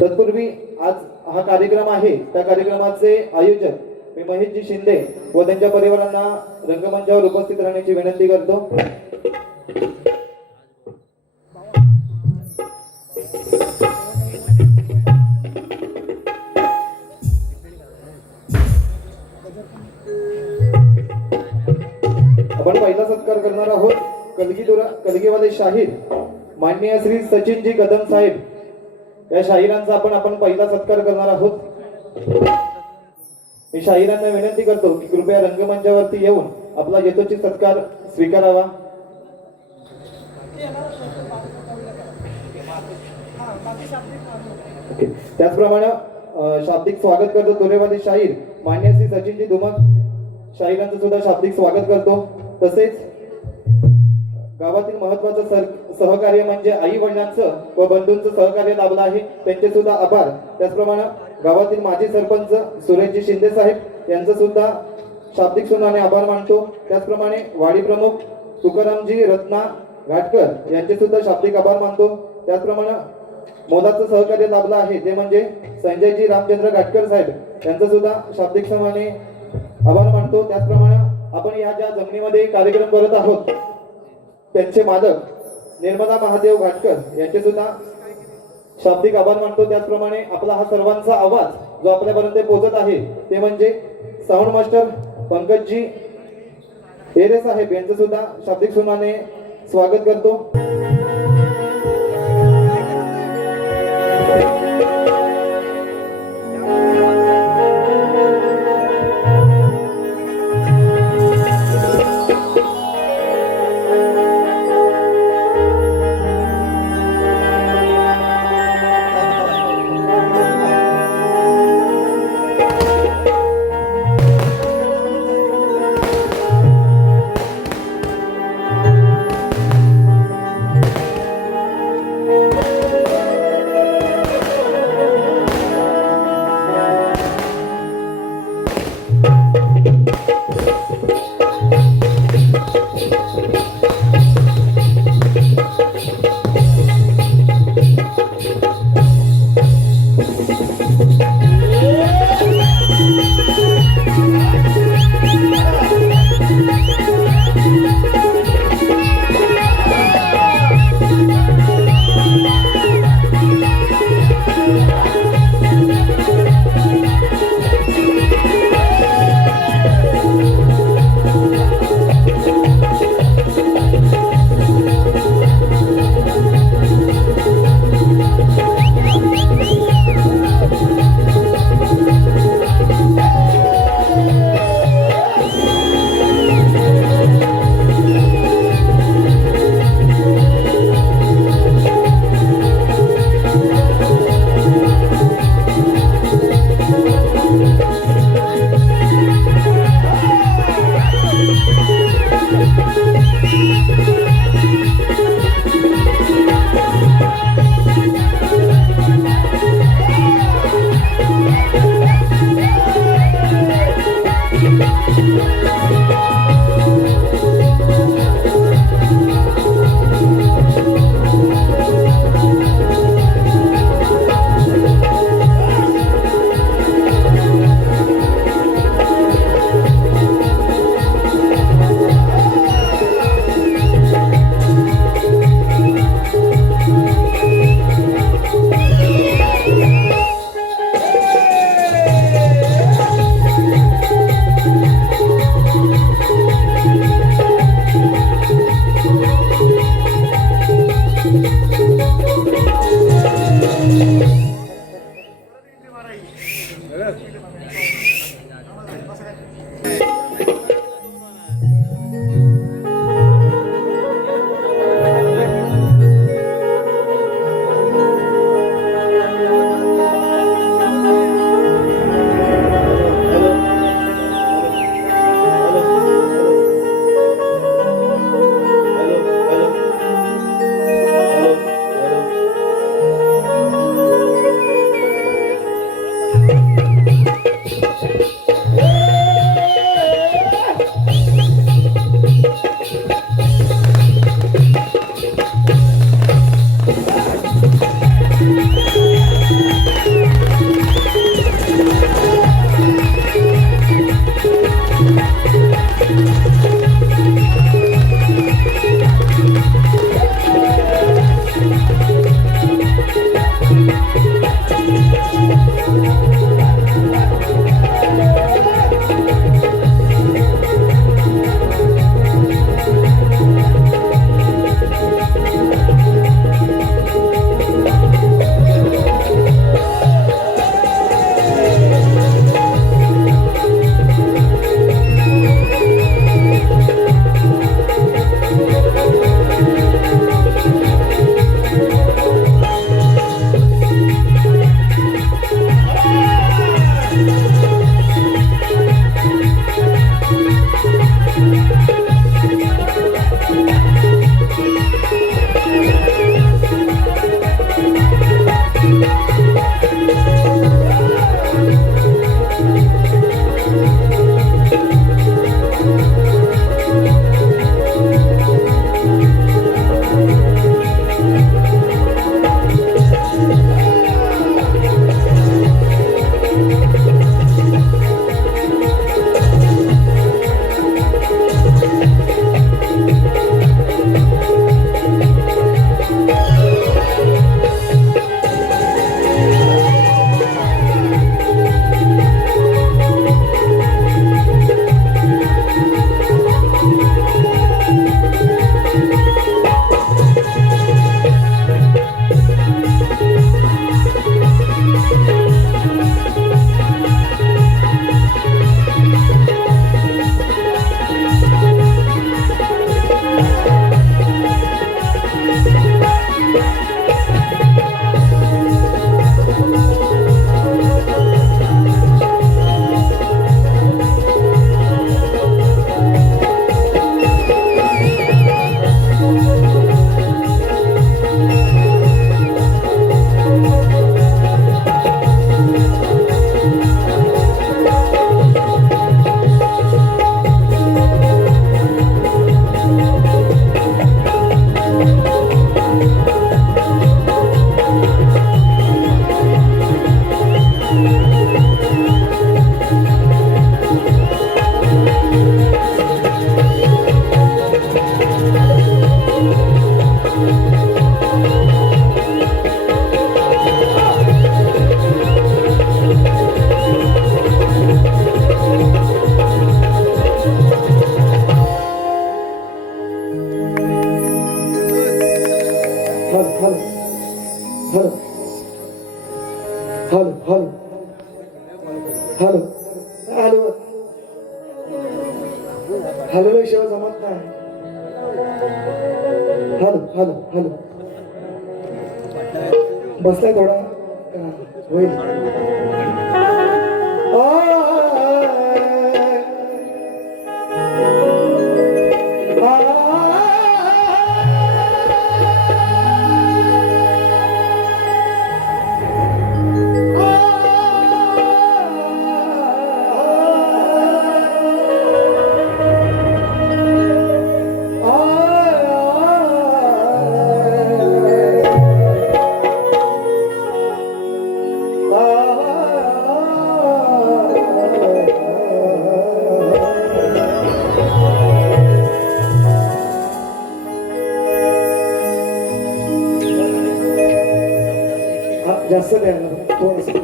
तत्पूर्वी आज हा कार्यक्रम आहे, त्या कार्यक्रमाचे आयोजक मी महेशजी शिंदे व त्यांच्या परिवारांना रंगमंचावर उपस्थित राहण्याची विनंती करतो. आपण पहिला सत्कार करणार आहोत कलगीवाले शाहीर माननीय श्री सचिनजी कदम साहेब या शाहिरांचा आपण पहिला सत्कार करणार आहोत. मी शाहिरांना विनंती करतो की कृपया रंगमंचावरती येऊन आपला यथोचित सत्कार स्वीकारावा. त्याचप्रमाणे शाब्दिक स्वागत करतो तोरेवादी शाहीर मान्य श्री सचिनजी धुमक शाहिरांचं सुद्धा शाब्दिक स्वागत करतो. तसेच गावातील महत्वाचं सहकार्य म्हणजे आई वडिलांचं व बंधूंचं सहकार्य लाभलं आहे, त्यांचे सुद्धा आभार. त्याचप्रमाणे गावातील माजी सरपंच सुरेशजी शिंदे साहेब यांचं सुद्धा शाब्दिक सुनाने आभार मानतो. त्याचप्रमाणे वाडी प्रमुख तुकारामजी रत्ना घाटकर यांचे सुद्धा शाब्दिक आभार मानतो. त्याचप्रमाणे मोलाचं सहकार्य लाभलं आहे ते म्हणजे संजयजी रामचंद्र घाटकर साहेब यांचं सुद्धा शाब्दिक समाने आभार मानतो. त्याचप्रमाणे आपण या ज्या जमिनीमध्ये कार्यक्रम करत आहोत त्यांचे मालक निर्मला महादेव घाटकर यांचे सुद्धा शाब्दिक आभार मानतो. त्याचप्रमाणे आपला हा सर्वांचा आवाज जो आपल्यापर्यंत पोहोचत आहे ते म्हणजे साऊंड मास्टर पंकजजी एरे साहेब यांचं सुद्धा शाब्दिक सुनाने स्वागत करतो. Hello hello hello hello hello hello शिवाय जमत नाही. हॅलो हॅलो हॅलो बसलाय थोडा होईल. जास्त द्यायला थोडंसं.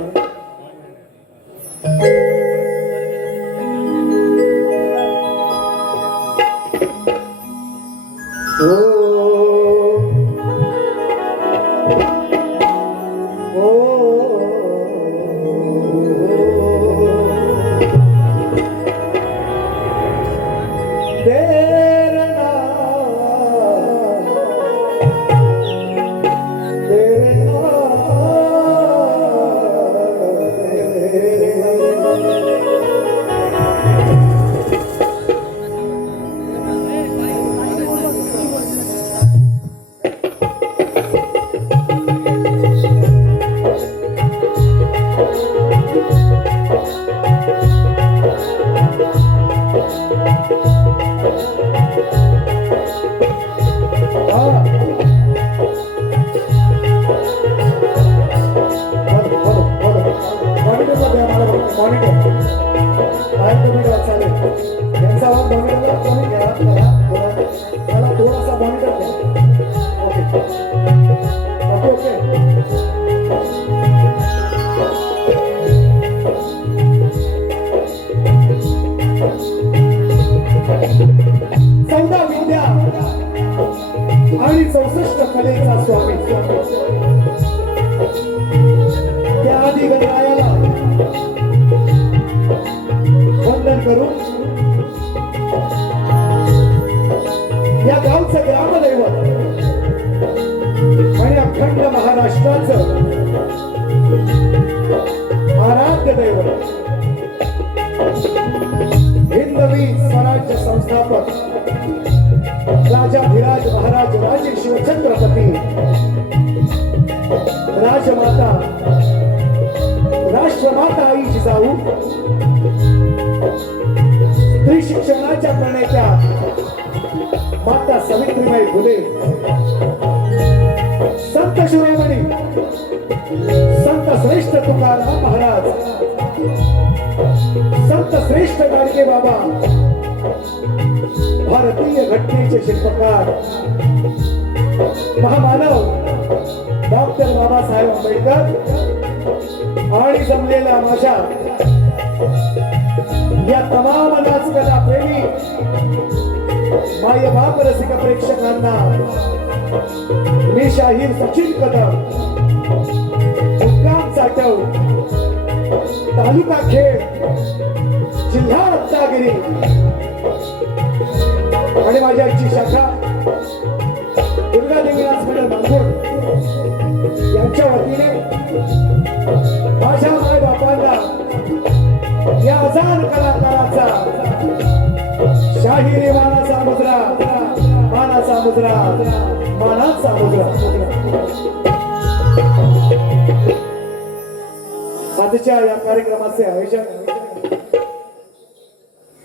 आणि 64 कलेचा स्वामी त्या आधी गणरायाला वंदन करून या गावचं ग्रामदैवत आणि अखंड महाराष्ट्राचं आराध्य दैवत हिंदवी स्वराज्य संस्थापक राजाधिराज महाराज राजे शिवछत्रपती राजमाता राष्ट्रमाता आई जिजाऊ स्त्री शिक्षणाच्या प्रणेत्या माता सावित्रीबाई फुले संत शिरोमणी संत श्रेष्ठ तुकाराम महाराज संत श्रेष्ठ गाडगे बाबा भारतीय घटनेचे शिल्पकार महामानव डॉक्टर बाबासाहेब आंबेडकर आणि जमलेल्या माझ्या या तमाम नाचकला प्रेमी माय बाप रसिक प्रेक्षकांना मी शाहीर सचिन कदम मुक्काम चाटव तालुका खेड जिल्हा रत्नागिरी आणि माझ्या आजची शाखा दुर्गा देवी हॉस्पिटल मानगुण यांच्या वतीने माझ्या माय बापांना या अजान कलाकाराचा शाहिरी मानाचा मुद्रा मानाचा मुद्रा मानाचा मुद्रा. आजच्या या कार्यक्रमाचे आयोजन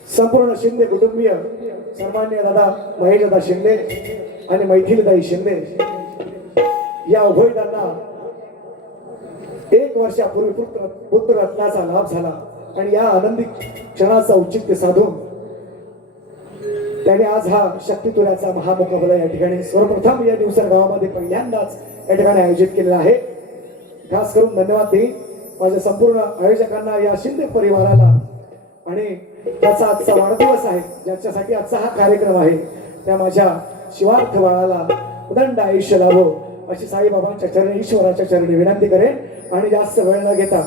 संपूर्ण शिंदे कुटुंबीय सन्मान्य दादा महेशदादा शिंदे आणि मैथिलीताई शिंदे या उभयतांना 1 वर्षापूर्वी पुत्ररत्नाचा लाभ झाला आणि या आनंदी क्षणाचा औचित्य साधून त्याने आज हा शक्तितुऱ्याचा महामुकाबला या ठिकाणी सर्वप्रथम या दिवसा गावामध्ये पहिल्यांदाच या ठिकाणी आयोजित केलेला आहे. खास करून धन्यवाद देईन माझ्या संपूर्ण आयोजकांना या शिंदे परिवाराला आणि त्याचा आजचा वाढदिवस आहे ज्याच्यासाठी आजचा हा कार्यक्रम आहे त्या माझ्या शिवार्थ बाळाला उदंड आयुष्य लाभो अशी साईबाबांच्या चरणी ईश्वराच्या चरणी विनंती करेन. आणि जास्त वेळ न घेता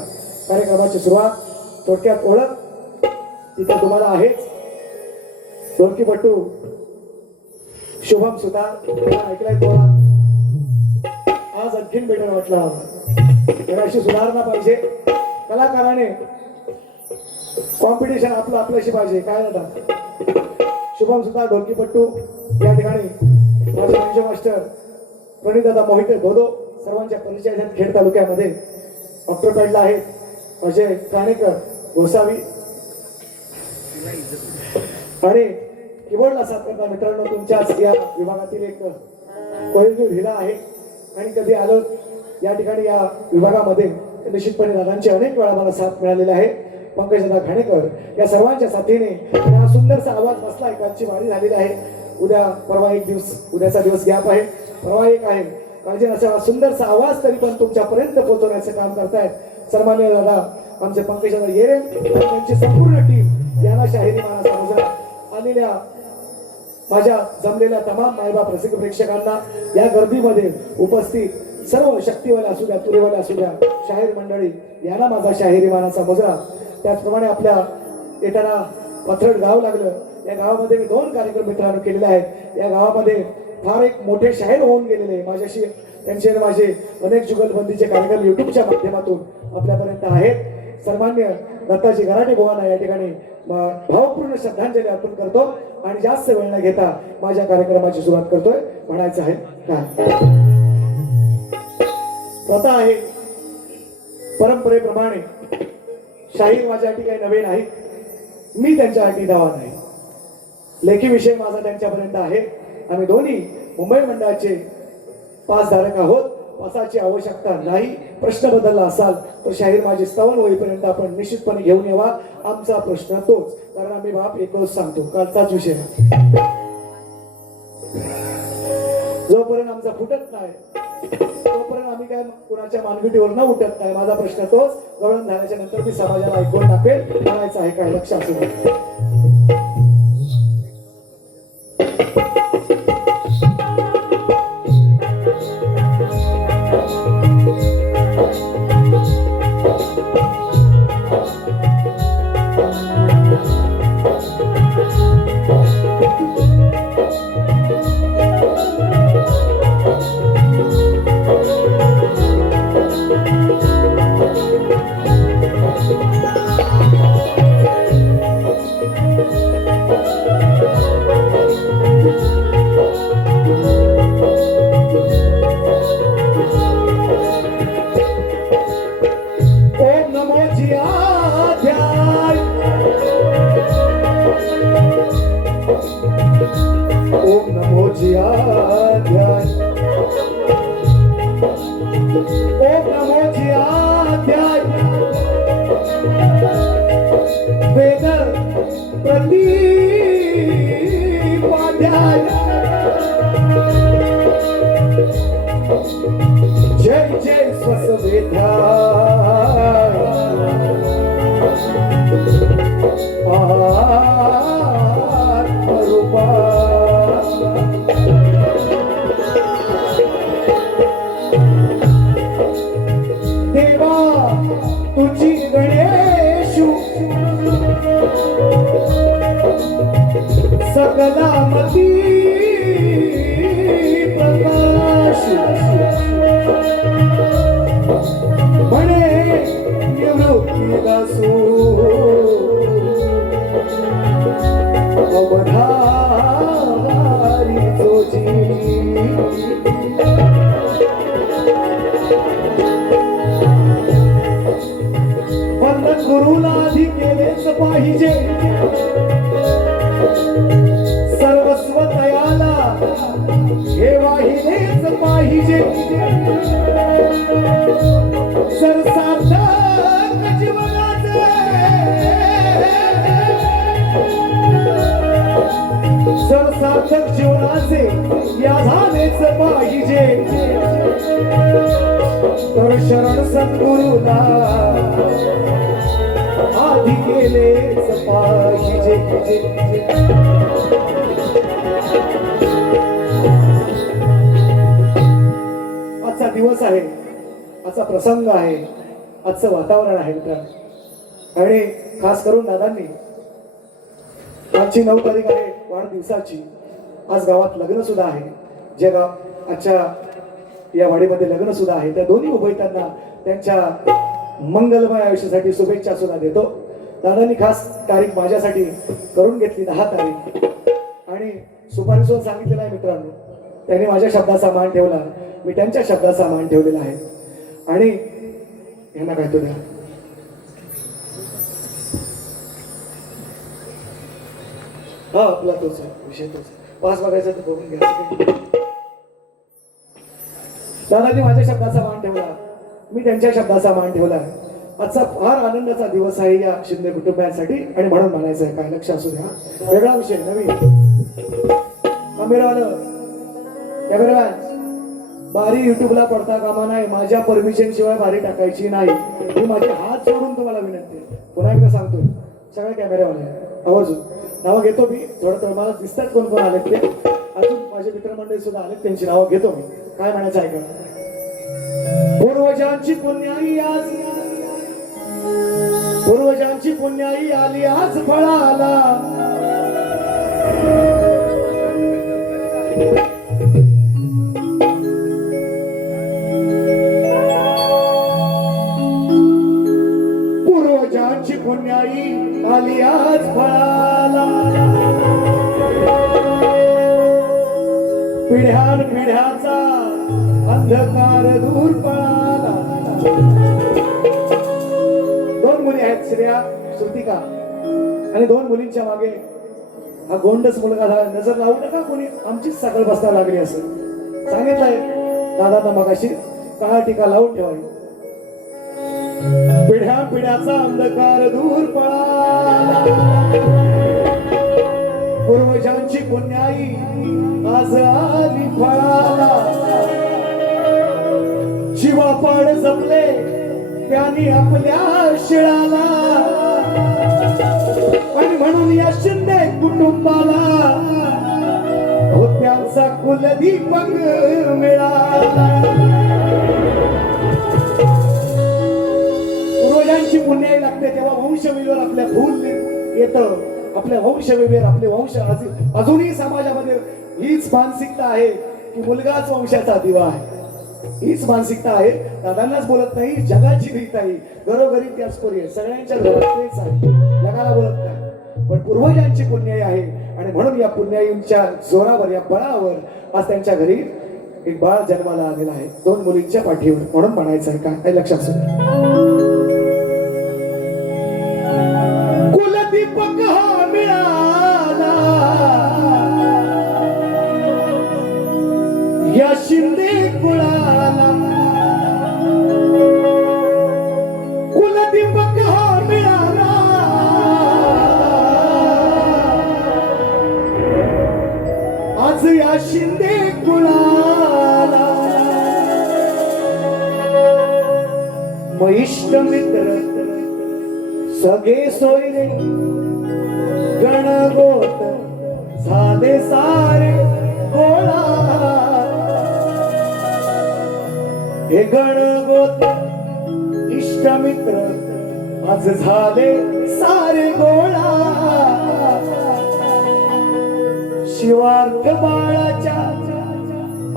कार्यक्रमाची सुरुवात. थोडक्यात ओळख तिथे तुम्हाला आहेच. ढोलकीपट्टू शुभम सुतार ऐकलाय थोडा. आज आणखीन बेटर वाटलं. तर अशी सुधारणा पाहिजे. कलाकाराने कॉम्पिटिशन आपलं आपल्याशी पाहिजे. काय आता शुभम सुतार ढोलकीपट्टू या ठिकाणी माझे मंच मास्टर प्रणितदादा मोहिते धोदो सर्वांच्या परिचय आहेत. खेड तालुक्यामध्ये ऑक्टोपॅडला आहेत अजय काणेकर गोसावी. आणि कीबोर्डला साथ करता मित्रांनो तुमच्याच या विभागातील एक कोहिनूर हिरा आहे. आणि कधी आलो या ठिकाणी या विभागामध्ये निश्चितपणे दादांची अनेक वेळा मला साथ मिळालेली आहे. पंकजदा घाणेकर या सर्वांच्या साथीने हा सुंदरसा आवाज बसला. एकाची वारी झालेली आहे. उद्या परवा एक दिवस उद्याचा दिवस गॅप आहे. परवा एक आहे. काळजी नसा सुंदरसा आवाज तरी पण तुमच्यापर्यंत पोहोचवण्याचं काम करतायत सन्माननीय दादा आमचे पंकजदा येरे त्यांची संपूर्ण टीम यांना शाहिरी मानाचा मुजरा आलेल्या माझ्या जमलेल्या तमाम मायबाप रसिक प्रेक्षकांना या गर्दीमध्ये उपस्थित सर्व शक्तीवाले असू द्या तुरेवाले असू द्या शाहीर मंडळी यांना माझा शाहिरी मानाचा मुजरा. त्याचप्रमाणे आपल्या येताना पथरड गाव लागलं. या गावामध्ये मी 2 कार्यक्रम मित्रांनो केलेले आहेत. या गावामध्ये फार एक मोठे शाहीर होऊन गेलेले माझ्याशी त्यांचे माझे अनेक जुगलबंदीचे कार्यक्रम युट्यूबच्या माध्यमातून आपल्यापर्यंत आहेत. सन्मान्य दत्ताजी गराटे बुवांना या ठिकाणी भावपूर्ण श्रद्धांजली अर्पण करतो. आणि जास्त वेळ न घेता माझ्या कार्यक्रमाची सुरुवात करतोय. म्हणायचं आहे काय प्रथा आहे परंपरेप्रमाणे शाहीर माझ्यासाठी काही नवे नाही. मी त्यांच्यासाठी दावा नाही. लेखी विषय माझा त्यांच्यापर्यंत आहे. आम्ही दोन्ही मुंबई मंडळाचे पासधारक आहोत. पासाची आवश्यकता नाही. प्रश्न बदलला असाल तर शाहीर माझी स्तवन होईपर्यंत आपण निश्चितपणे घेऊन यावा. आमचा प्रश्न तोच. कारण आम्ही बाप एकच सांगतो. कालचाच विषय जोपर्यंत आमचा फुटत नाही तोपर्यंत आम्ही काय कुणाच्या मानगुटीवर न उठत नाही. माझा प्रश्न तोच. गवळण झाल्याच्या नंतर मी समाजाला ऐकून टाकेल. म्हणायचं आहे काय लक्ष असू द्या. जय जय स्वसवेधा रूपा देवा तुझी गणेशु सकलामती प्रकाश म्हणे निवृत्ती दासू अवधारी जोजी वंदन गुरुला आधी केलेच पाहिजे. सर्वस्व तयाला हे वाहिलेच पाहिजे. सर सार्थक जीवनाचे सर सार्थक जीवनाचे या झालेच पाहिजे. तर शरण सद्गुरुला आधी केलेच पाहिजे. दिवस आहे, आजचा प्रसंग आहे, आजचं वातावरण आहे मित्रांनो. आणि खास करून दादांनी आजची 9 तारीख आहे वाढदिवसाची. आज गावात लग्न सुद्धा आहे. जे गाव आजच्या या वाडीमध्ये लग्न सुद्धा आहे, त्या दोन्ही उभयतांना त्यांच्या मंगलमय आयुष्यासाठी शुभेच्छा सुद्धा देतो. दादांनी खास तारीख माझ्यासाठी करून घेतली 10 तारीख आणि सुपारी सुद्धा सांगितलेलं आहे मित्रांनो. त्यांनी माझ्या शब्दाचा मान ठेवला, मी त्यांच्या शब्दाचा मान ठेवलेला आहे. आणि यांना काय तो द्या. हा आपला तोच आहे, विषय तोच आहे. पास बघायचा तर बघून घ्या. दादांनी माझ्या शब्दाचा मान ठेवला, मी त्यांच्या शब्दाचा मान ठेवला. आजचा फार आनंदाचा दिवस आहे या शिंदे कुटुंबियांसाठी आणि म्हणून म्हणायचं आहे काय लक्ष असू द्या. वेगळा विषय नवीन कॅमेरामॅन बारी युट्यूबला पडता कामा नाही. माझ्या परमिशन शिवाय बारी टाकायची नाही. मी माझे हात जोडून तुम्हाला विनंती आहे. पुन्हा एकदा सांगतो सगळे कॅमेरावाले आवर्जून नावं घेतो मी. थोडं मला दिसतात कोण कोण आलेत ते. अजून माझे मित्रमंडळी सुद्धा आलेत, त्यांची नावं घेतो मी. काय म्हणायचं ऐका. पूर्वजांची पुण्याई आज, पूर्वजांची पुण्याई आली आज फळाला. पूर्वजांची पुण्याई आली आज फळाला. पिढ्यान पिढ्याचा अंधकार दूर पळाला. 2 मुली आहेत, श्रेया श्रुतिका. आणि 2 मुलींच्या मागे हा गोंडस मुलगा झाला. नजर लावू नका कोणी, आमचीच सकाळ बसता लागली असं सांगितलंय दादांना मगाशी. काळा टीका लावून ठेवावी. पिढ्या पिढ्याचा अंधकार दूर पळाला. पूर्वजांची पुण्याई आज आली फळाला. जीवापाड जपले त्यांनी आपल्या शिळाला. आणि म्हणून या शिंदे कुटुंबाला त्यांचा कुलदीपक मिळाला. पूर्वजांची पुण्याई लागते तेव्हा वंशवेलीवर आपल्या फूल येतं. आपल्या वंशवेलीवर आपले वंश अजूनही समाजामध्ये हीच मानसिकता आहे की मुलगाच वंशाचा दिवा आहे. हीच मानसिकता आहे. दादांनाच बोलत नाही, जगाची भीत आहे. घरोघरी त्याच पोरी आहे, सगळ्यांच्या घरात तेच आहे, जगाला बोलत नाही. पण पूर्वजांची पुण्याई आहे आणि म्हणून या पुण्याईंच्या जोरावर, या बळावर आज त्यांच्या घरी एक बाळ जन्माला आलेला आहे. 2 मुलींच्या पाठीवर. म्हणून म्हणायचं आहे काय लक्षात असू. कुलदीपक हा मिळाला या शिंदे कुळाला. कुलदीपक हा मिळाला आज या शिंदे कुळाला. मग इष्ट मित्र सगळे सोयरे गणगोत झाले सारे गोळा. हे गणगोत इष्टमित्र आज झाले सारे गोळा. शिवार्थ बाळाच्या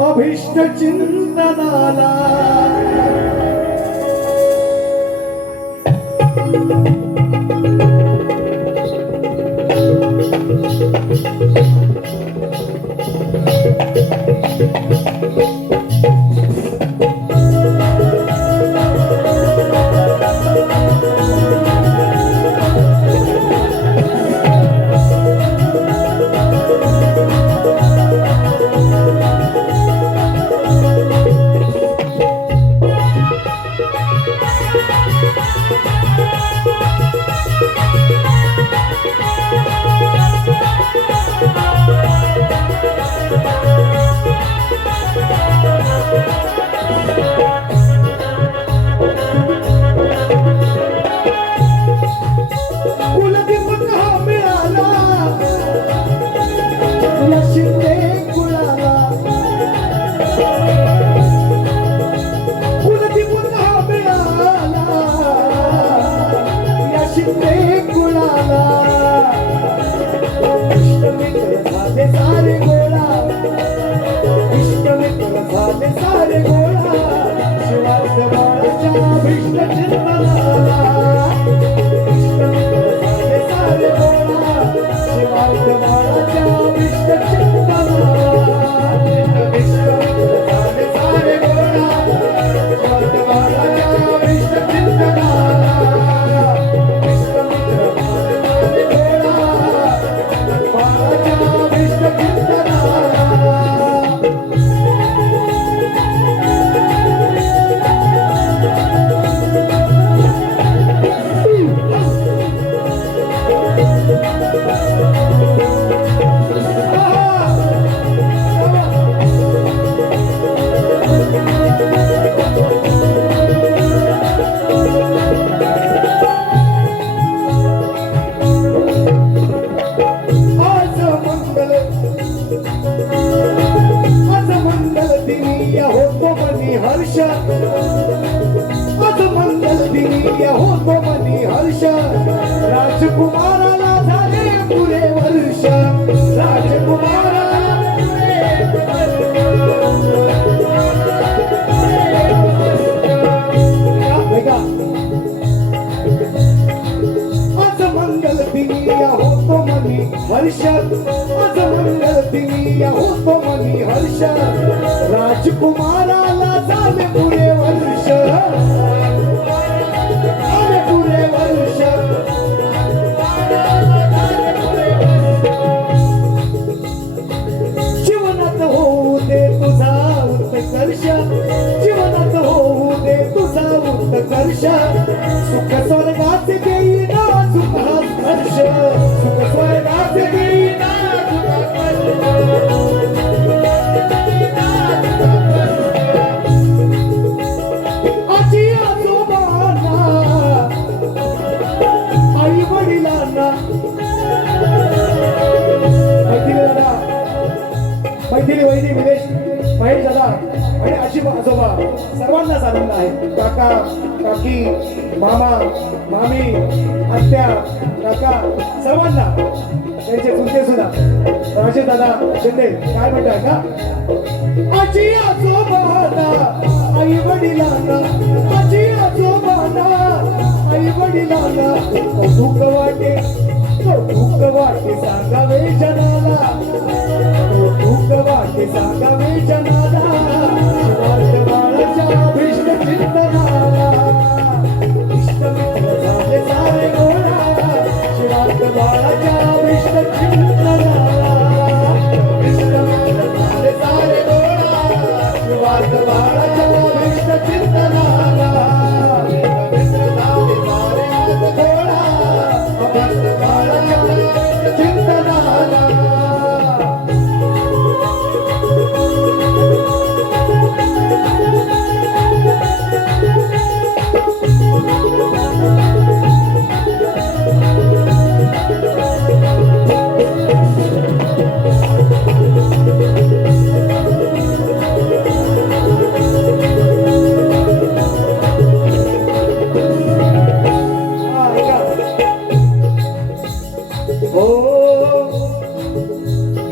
अभिष्ट चिंतनाला. प्रेम कुणाला इष्टमित्र झाले सारे गोळा इष्टमित्र झाले सारे गोळा शिवार्थ बाळाच्या भीष्ट चिंतनाला इष्टमित्र झाले सारे गोळा शिवार्थ बाळाच्या भीष्ट चिंतनाला इष्टमित्र झाले सारे गोळा शिवार्थ बाळाच्या भीष्ट चिंतनाला इष्टमित्र झाले सारे गोळा बाळाच्या भीष्ट चिंतनाला आज मंगल दिनी या होतो मनी हर्ष आज मंगल दिनी या होतो मनी हर्ष राजकुमाराला झाले पुरे वर्ष राजकुमाराला ऐका आज मंगल दिनी या होतो मनी हर्ष आज मंगल दिनी या होतो मनी हर्ष राजकुमाराला झाले पुरे वर्ष झाले पुरे वर्ष जीवनात होऊ दे तुझा उत्कर्ष जीवनात होऊ दे तुझा उत्कर्ष सुख स्वर्गाचे देईना सुख हर्ष सुख स्वर्गाचे देईना आजी आजोबांना आई वडिलांना मैथिली वहिनी विदेश महेश दादा आणि आजी आजोबा सर्वांनाच आनंद आहे काका काकी मामा मामी आत्या काका सर्वांना त्यांचे चुलते सुद्धा राजेश दादा शिंदे काय म्हणताय का आजी आजोबांना आई वडिलांना आजी आजोबांना आई वडिलांना दुःख वाटे सांगावे जनाला दुःख वाटे सांगावे जनाला शिवार्थ बाळाच्या भीष्ट चिंतनाला इष्टमित्र झाले सारे गोळा शिवार्थ बाळाच्या भीष्ट चिंतनाला इष्टमित्र झाले सारे गोळा शिवार्थ बाळाच्या भीष्ट चिंतनाला इष्टमित्र झाले सारे गोळा भीष्ट बाळाच्या चिंतनाला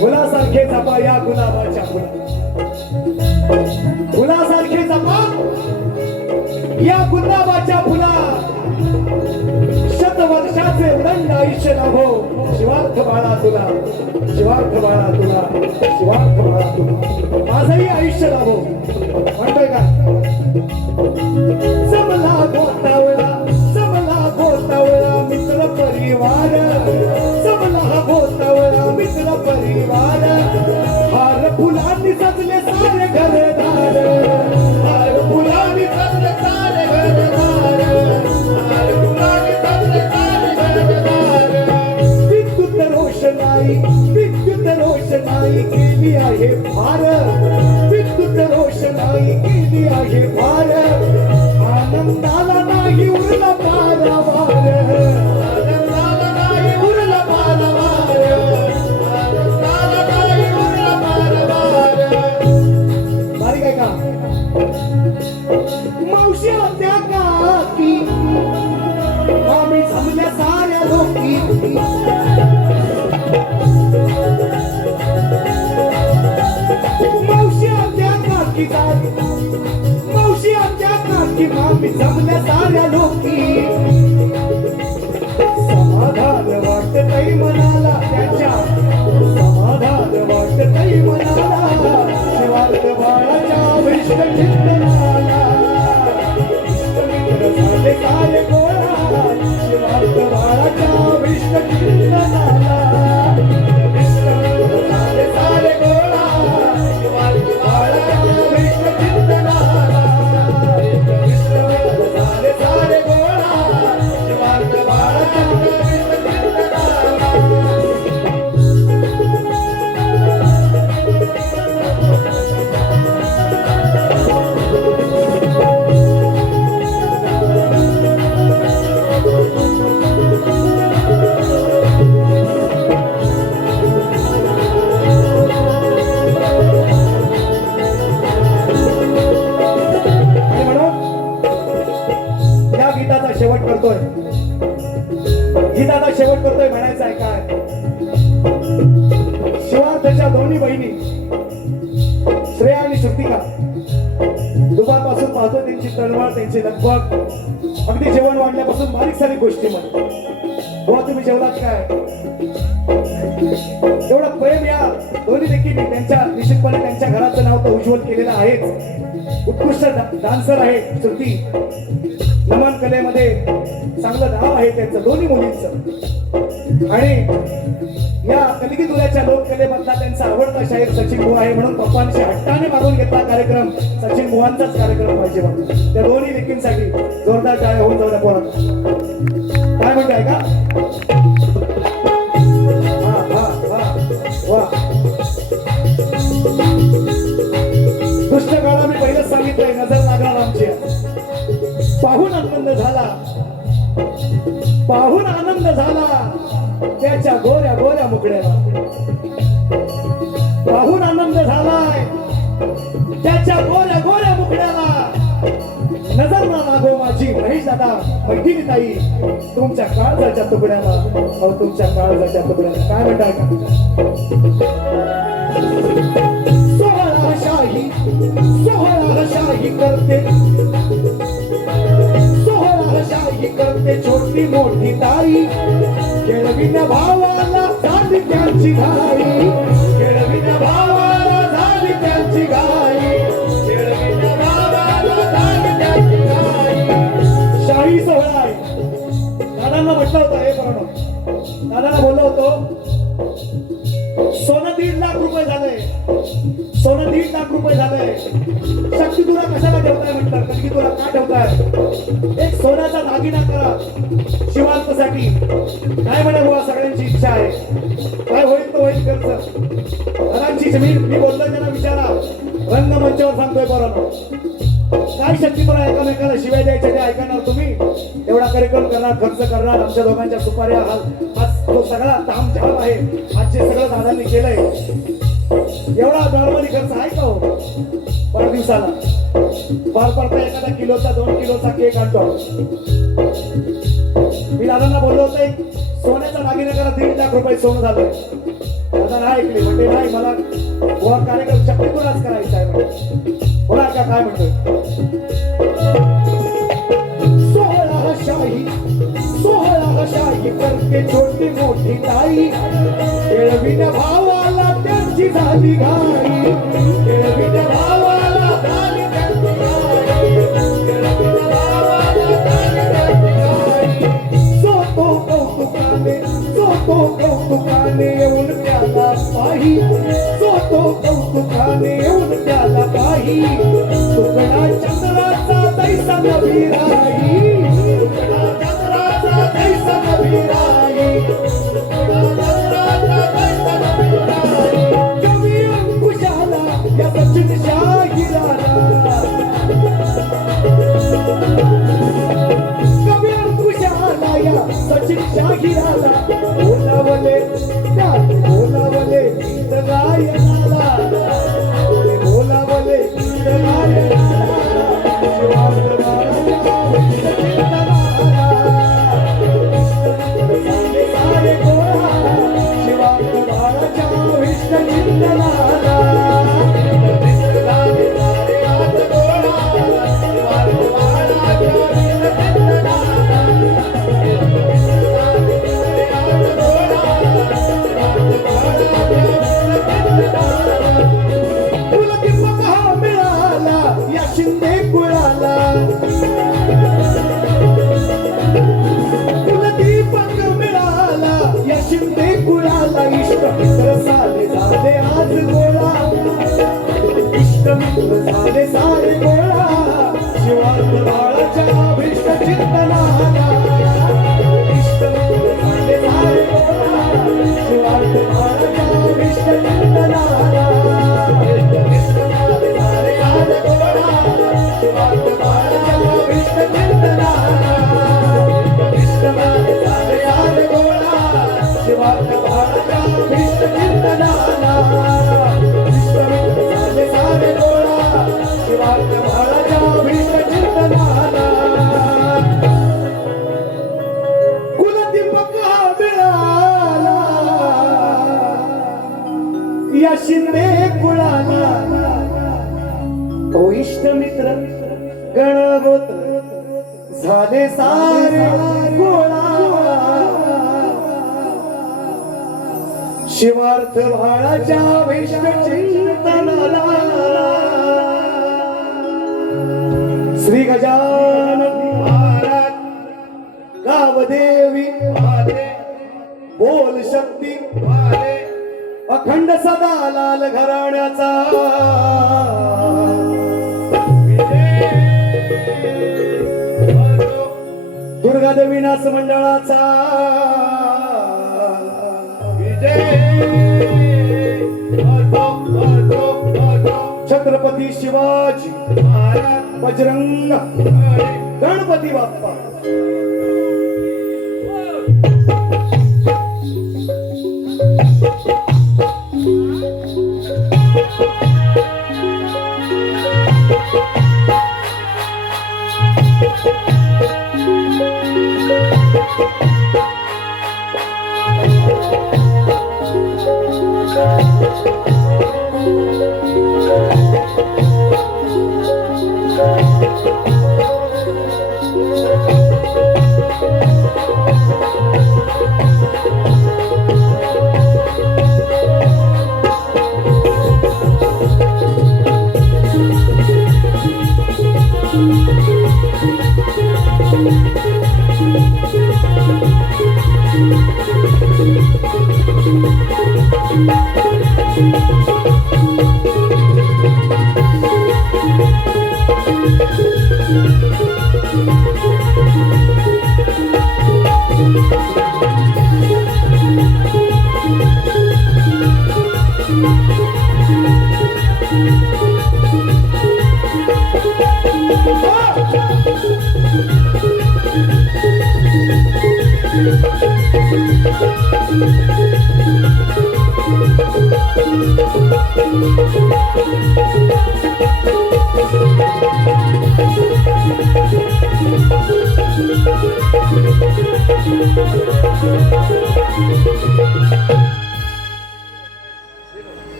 फुलासारखे जपा या गुलाबाच्या फुलासारखे जपा या गुलाबाच्या फुला शतवर्षाचे उदंड आयुष्य लाभो शिवार्थ बाळा तुला शिवार्थ बाळा तुला शिवार्थ बाळा तुला माझंही आयुष्य लाभो म्हणतोय का जमला गोतावळा मित्र परिवार जमला गोतावळा मित्र परिवार हार फुलांनी सजले सारे घरदार हार फुलांनी सजले सारे घरदार हार फुलांनी सजले सारे घरदार विद्युत रोषणाई केली आहे फार विद्युत रोषणाई केली आहे फार आनंदाला नाही उरला पारावार आनंदाला नाही उरला पारावार आनंदाला नाही उरला पारावार बारीक आहे का मावशी होत्या काकी आम्ही जमल्या सखी मामी जमल्या साऱ्या लोकी समाधान वाटतंय मनाला त्याच्या समाधान वाटतंय मनाला शिवार्थ बाळाच्या विष्ट चिंतनाला इष्टमित्र झाले काले गोळा शिवार्थ बाळाच्या विष्ट चिंतनाला इष्टमित्र झाले काले गोळा शिवार्थ बाळाच्या विष्ट चिंतनाला इष्टमित्र झाले काले गोळा शिवार्थ बाळाच्या विष्ट चिंतनाला आणि म्हणून या गीताचा शेवट करतोय म्हणायचं आहे काय शिवार्थच्या दोन्ही बहिणी श्रेया आणि श्रुतिका दुपारपासून पाहतो त्यांची तळमळ त्यांची लगबग अगदी जेवण वाढल्यापासून बारीक सारीक गोष्टी मध्ये बुवा तुम्ही जेवलात काय एवढं प्रेम या दोन्ही देखील त्यांच्या निश्चितपणे त्यांच्या घराचं नाव तर उज्ज्वल केलेलं आहेच उत्कृष्ट डान्सर आहे श्रुती नमन कलेमध्ये चांगलं नाव आहे त्यांचं दोन्ही मुलींचं आणि या कलगी दुल्याच्या लोककलेमधला त्यांचा आवडता शाहीर सचिन बुवा आहे म्हणून पप्पांशी हट्टाने मागून घेतला कार्यक्रम सचिन बुवांचाच कार्यक्रम पाहिजे म्हणून त्या दोन्ही लेकींसाठी जोरदार टाळ्या होऊन जाऊ द्या पोरात काय म्हणताय का वा दुष्ट काळा मी पहिलंच सांगितलंय नजर लागणार आमची पाहून आनंद झाला त्याच्या गोऱ्या गोऱ्या मुकड्याला पाहून आनंद झालाय त्याच्या गोऱ्या गोऱ्या मुकड्याला नजर ना लागो माझी महेश दादा मैत्रिणी ताई तुमच्या काळजाच्या तुकड्याला अहो तुमच्या काळजाच्या तुकड्याला काय म्हणताय का सोहळा शाही करते छोटी मोठी ताई केळविण्या भावाला झाली त्यांची घाई केळविण्या भावाला झाली त्यांची घाई केळविण्या भावाला झाली त्यांची घाई शाही सोहळा आहे दादांना म्हटलं होतं हे बरोबर दादांना बोललो होतो सोनं 1.5 लाख रुपये झालंय सोनं 1.5 लाख रुपये झालंय शक्ती तुला कशाला ठेवताय म्हटलं कधी तुला का ठेवताय एक सोन्याचा दागिना करा शिवार्थसाठी काय म्हणे बुवा सगळ्यांची इच्छा आहे काय होईल तो होईल खर्च दादांची जमीन मी बोलतोय त्यांना विचारा रंगमंचावर सांगतोय बरोबर काय शक्ती तुला एकामेकाला शिवाय द्यायच्या ते ऐकणार तुम्ही एवढा कार्यक्रम करणार खर्च करणार आमच्या दोघांच्या सुपाऱ्या आज तो सगळा ताम झाम आहे आज जे सगळं दादांनी केलंय एवढा नॉर्मली खर्च आहे का हो वाढदिवसाला फार पडता एखादा किलोचा 2 किलोचा केक आणतो मी दादांना बोललो होतो एक सोन्याचा दागिना करा 1.5 लाख रुपये सोनं झालंय दादा नाही ऐकले म्हणजे नाही मला वर कार्यक्रम शक्ती तुलाच करायचा आहे म्हणजे होणार का काय म्हणतोय सोहळा शाही करते छोटी मोठी ताई केळविण्या भावाला त्यांची झाली घाई केळविण्या भावाला झाली त्यांची घाई केळविण्या भावाला झाली त्यांची घाई जो तो कौतुकाने येऊन त्याला पाही जो तो कौतुकाने येऊन त्याला पाही तुकडा चंद्राचा तैसा नवी राही तुकडा चंद्राचा तैसा नवी राही तुकडा चंद्राचा तैसा नवी राही कवी अंकुशाला या सचिन शाहिराला कवी अंकुशाला या सचिन शाहिराला बोलावले गीत गायनाला बोलावले गीत गायनाला शिवार्थ बाळाच्या सारे गोळा शिवार्थ बाळाच्या विष्ट चिंतनाला शिंदे कुळाला इष्ट मित्र सारे झाले आज गोळा इष्ट मित्र झाले सारे गोळा शिवार्थ बाळाच्या अभिष्ट चिंतनाला इष्ट मित्र झाले सारे गोळा शिवार्थ बाळाच्या अभिष्ट चिंतनाला इष्ट मित्र झाले सारे आज गोळा शिवार्थ बाळाच्या अभिष्ट चिंतनाला इष्ट मित्र झाले आज गोळा शिवार्थ बाळाच्या अभिष्ट चिंतनाला इष्ट मित्र झाले सारे गोळा शिवार्थ बाळाच्या अभिष्ट चिंतनाला कुलदीपक हा मिळाला या शिंदे कुळाला ओ इष्ट मित्र गणगोत झाले सारे गोळा शिवार्थ भाळाच्या विष्ट चिंतनाला श्री गजानन महाराज गावदेवी माते बोल शक्ती माते अखंड सदा लाल घराण्याचा दुर्गा देवी नाच मंडळाचा छत्रपती शिवाजी महाराज बजरंग गणपती बाप्पा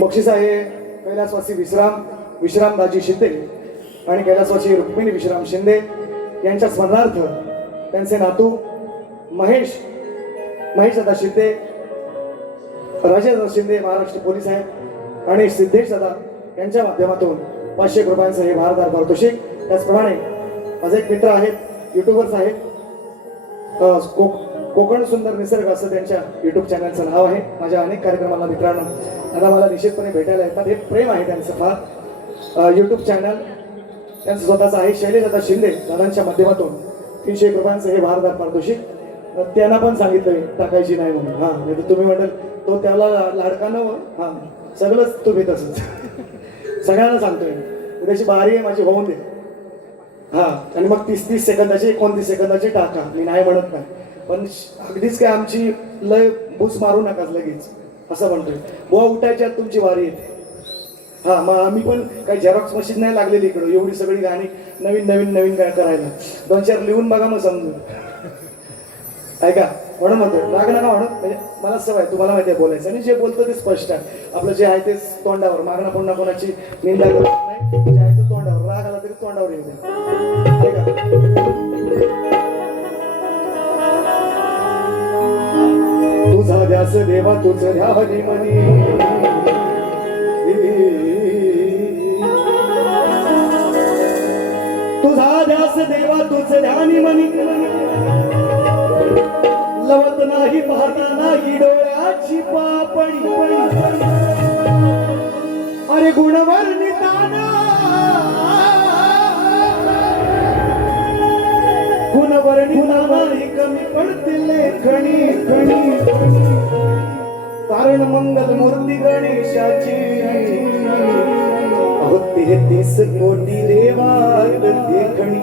बक्षीस आहे कैलासवासी विश्रामदाजी शिंदे आणि कैलासवासी रुक्मिणी विश्राम शिंदे यांच्या स्मरणार्थ त्यांचे नातू महेश दादा शिंदे, राजेंद्र शिंदे महाराष्ट्र पोलीस आहेत आणि सिद्धेश दादा यांच्या माध्यमातून 500 रुपयांचं हे भारदार पारितोषिक. त्याचप्रमाणे माझे एक मित्र आहेत, युट्यूबर्स आहेत, कोकण सुंदर निसर्ग असं त्यांच्या युट्यूब चॅनलचं नाव आहे. माझ्या अनेक कार्यक्रमाला मित्रांनो आता मला निश्चितपणे भेटायला येतात. हे प्रेम आहे त्यांचं फार. युट्यूब चॅनल त्यांचं स्वतःचं आहे. शैलेश दादा शिंदे दादांच्या माध्यमातून 300 रुपयांचं हे भारदार पारितोषिक. त्यांना पण सांगितलंय टाकायची नाही म्हणून. हां, नाही तर तुम्ही म्हणाल तो त्याला लाडकानं. हां, सगळंच तुम्ही तसंच सगळ्यांना सांगतोय. उद्याची बारी आहे माझी, होऊन दे. हां, आणि मग 30-30 सेकंदाची 29 सेकंदाची टाका. मी नाही म्हणत नाही, पण अगदीच काय आमची लय बूस मारू नका लगेच असं म्हणतोय. बुवा उठायच्या आत तुमची वारी येते. हां, मग आम्ही पण काही झेरॉक्स मशीन नाही लागलेली इकडं. एवढी सगळी गाणी नवीन काय करायला 2-4 लिहून बघा मग समजून. ऐका, म्हणून म्हणतोय राग नका म्हणून. म्हणजे मला सवय, तुम्हाला माहिती आहे बोलायचं, आणि जे बोलतो ते स्पष्ट आहे. आपलं जे आहे ते तोंडावर, मागणं पुन्हा कोणाची निंदा करत नाही. जे आहे ते तोंडावर, राग आला तरी तोंडावर येऊ द्या. ऐका, तुझा ध्यास देवा तुझ ध्यानी मनी, तुझा ध्यास मंगल मूर्ती गणेशाची अहो 33 कोटी देवात देखणी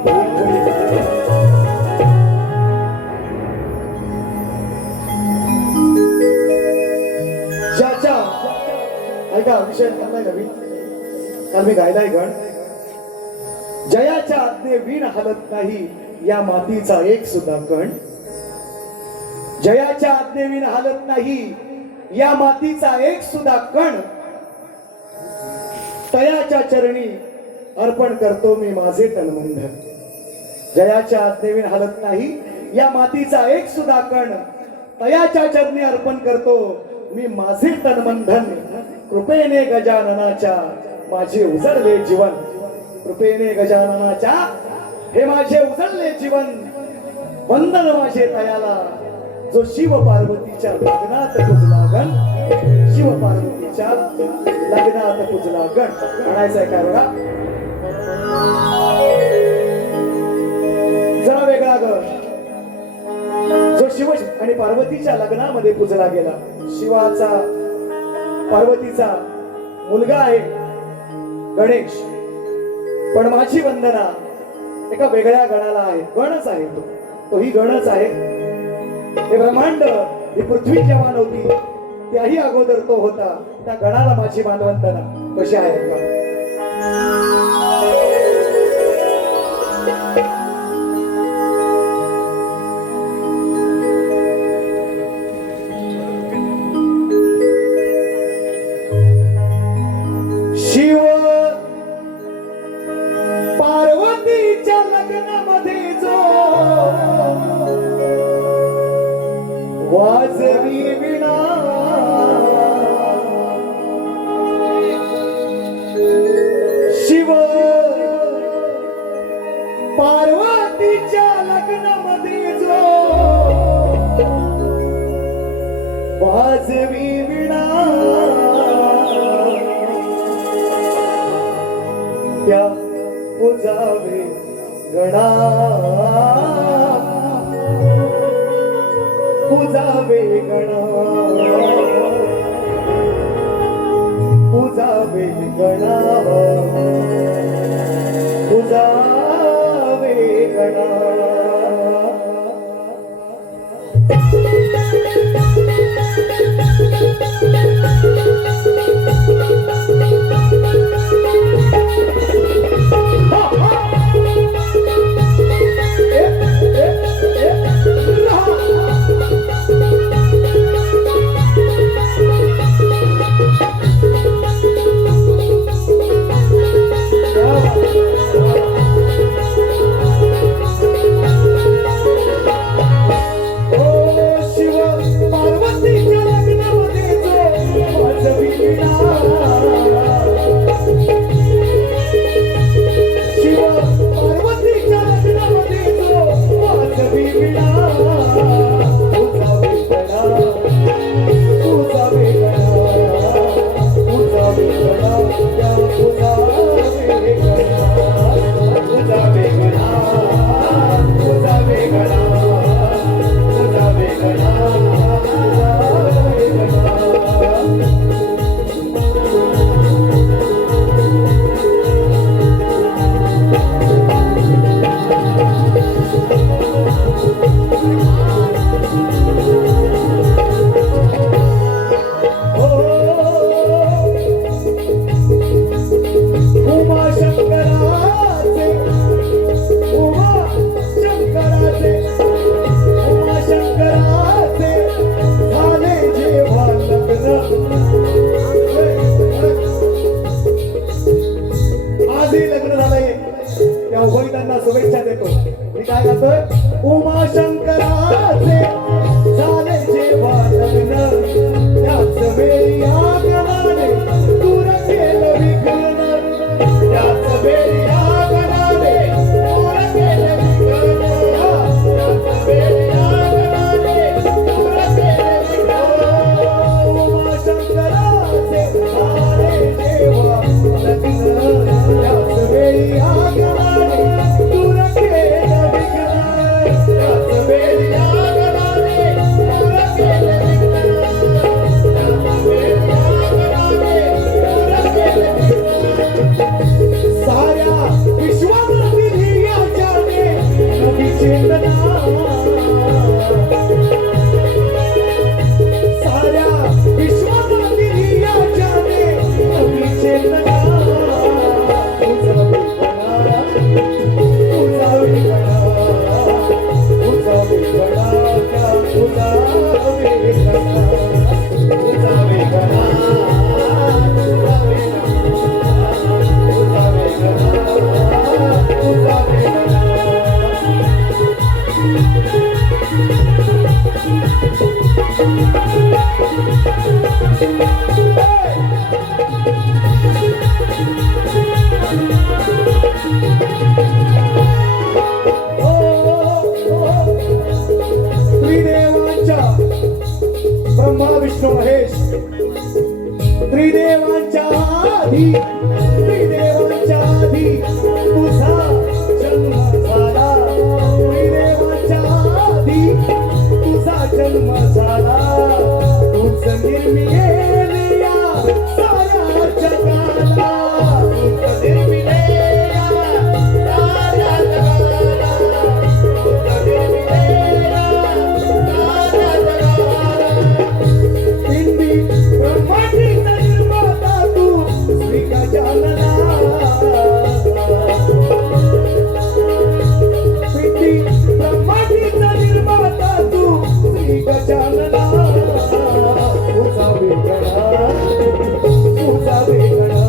ज्याच्या ऐका विषय चाललाय नवीन काल मी गायलाय गण जयाच्या आज्ञे वीण हलत नाही या मातीचा एक सुद्धा कण जयाच्या आज्ञे वीण हलत नाही या मातीचा एक सुद्धा कण तयाच्या चरणी अर्पण करतो मी माझे तनमंधन जयाच्या आज्ञे वीण हलत नाही या मातीचा एक सुद्धा कण तयाच्या चरणी अर्पण करतो मी माझे तनमंधन कृपेने गजाननाच्या माझे उजळले जीवन कृपेने गजाननाच्या हे माझे उजळले जीवन वंदन माझे तयाला जो शिव पार्वतीच्या लग्नात पुजला गण शिव पार्वतीच्या लग्नात पुजला गण म्हणायचंय काय बघा जरा वेगळा गण जो शिव आणि पार्वतीच्या लग्नामध्ये पुजला गेला शिवाचा पार्वतीचा मुलगा आहे गणेश पण माझी वंदना एका वेगळ्या गणाला आहे गणच आहे तो ही गणच आहे हे ब्रह्मांड ही पृथ्वी जेव्हा नव्हती त्याही अगोदर तो होता त्या गणाला माझी मानवंदना कशी आहे का शिव पार्वतीच्या लग्नामध्ये जो वाजवी विणा शिव पार्वतीच्या लग्नामध्ये जो वाजवी विणा त्या पूजावे गणा पूजावे गणा पूजावे गणा पूजावे गणा आधी देवाच्या आधी तुझा जन्म झाला देवाच्या आधी तुझा जन्म झाला तूच निर्मिली या साऱ्या जगाला तूच निर्मिली या साऱ्या जगाला तूच निर्मिली या साऱ्या जगाला इंदी ब्रह्मांडीचा निर्माता तू श्री गजानना इंदी ब्रह्मांडीचा निर्माता तू श्री गजानना तुझा वेगळा तुझा वेगळा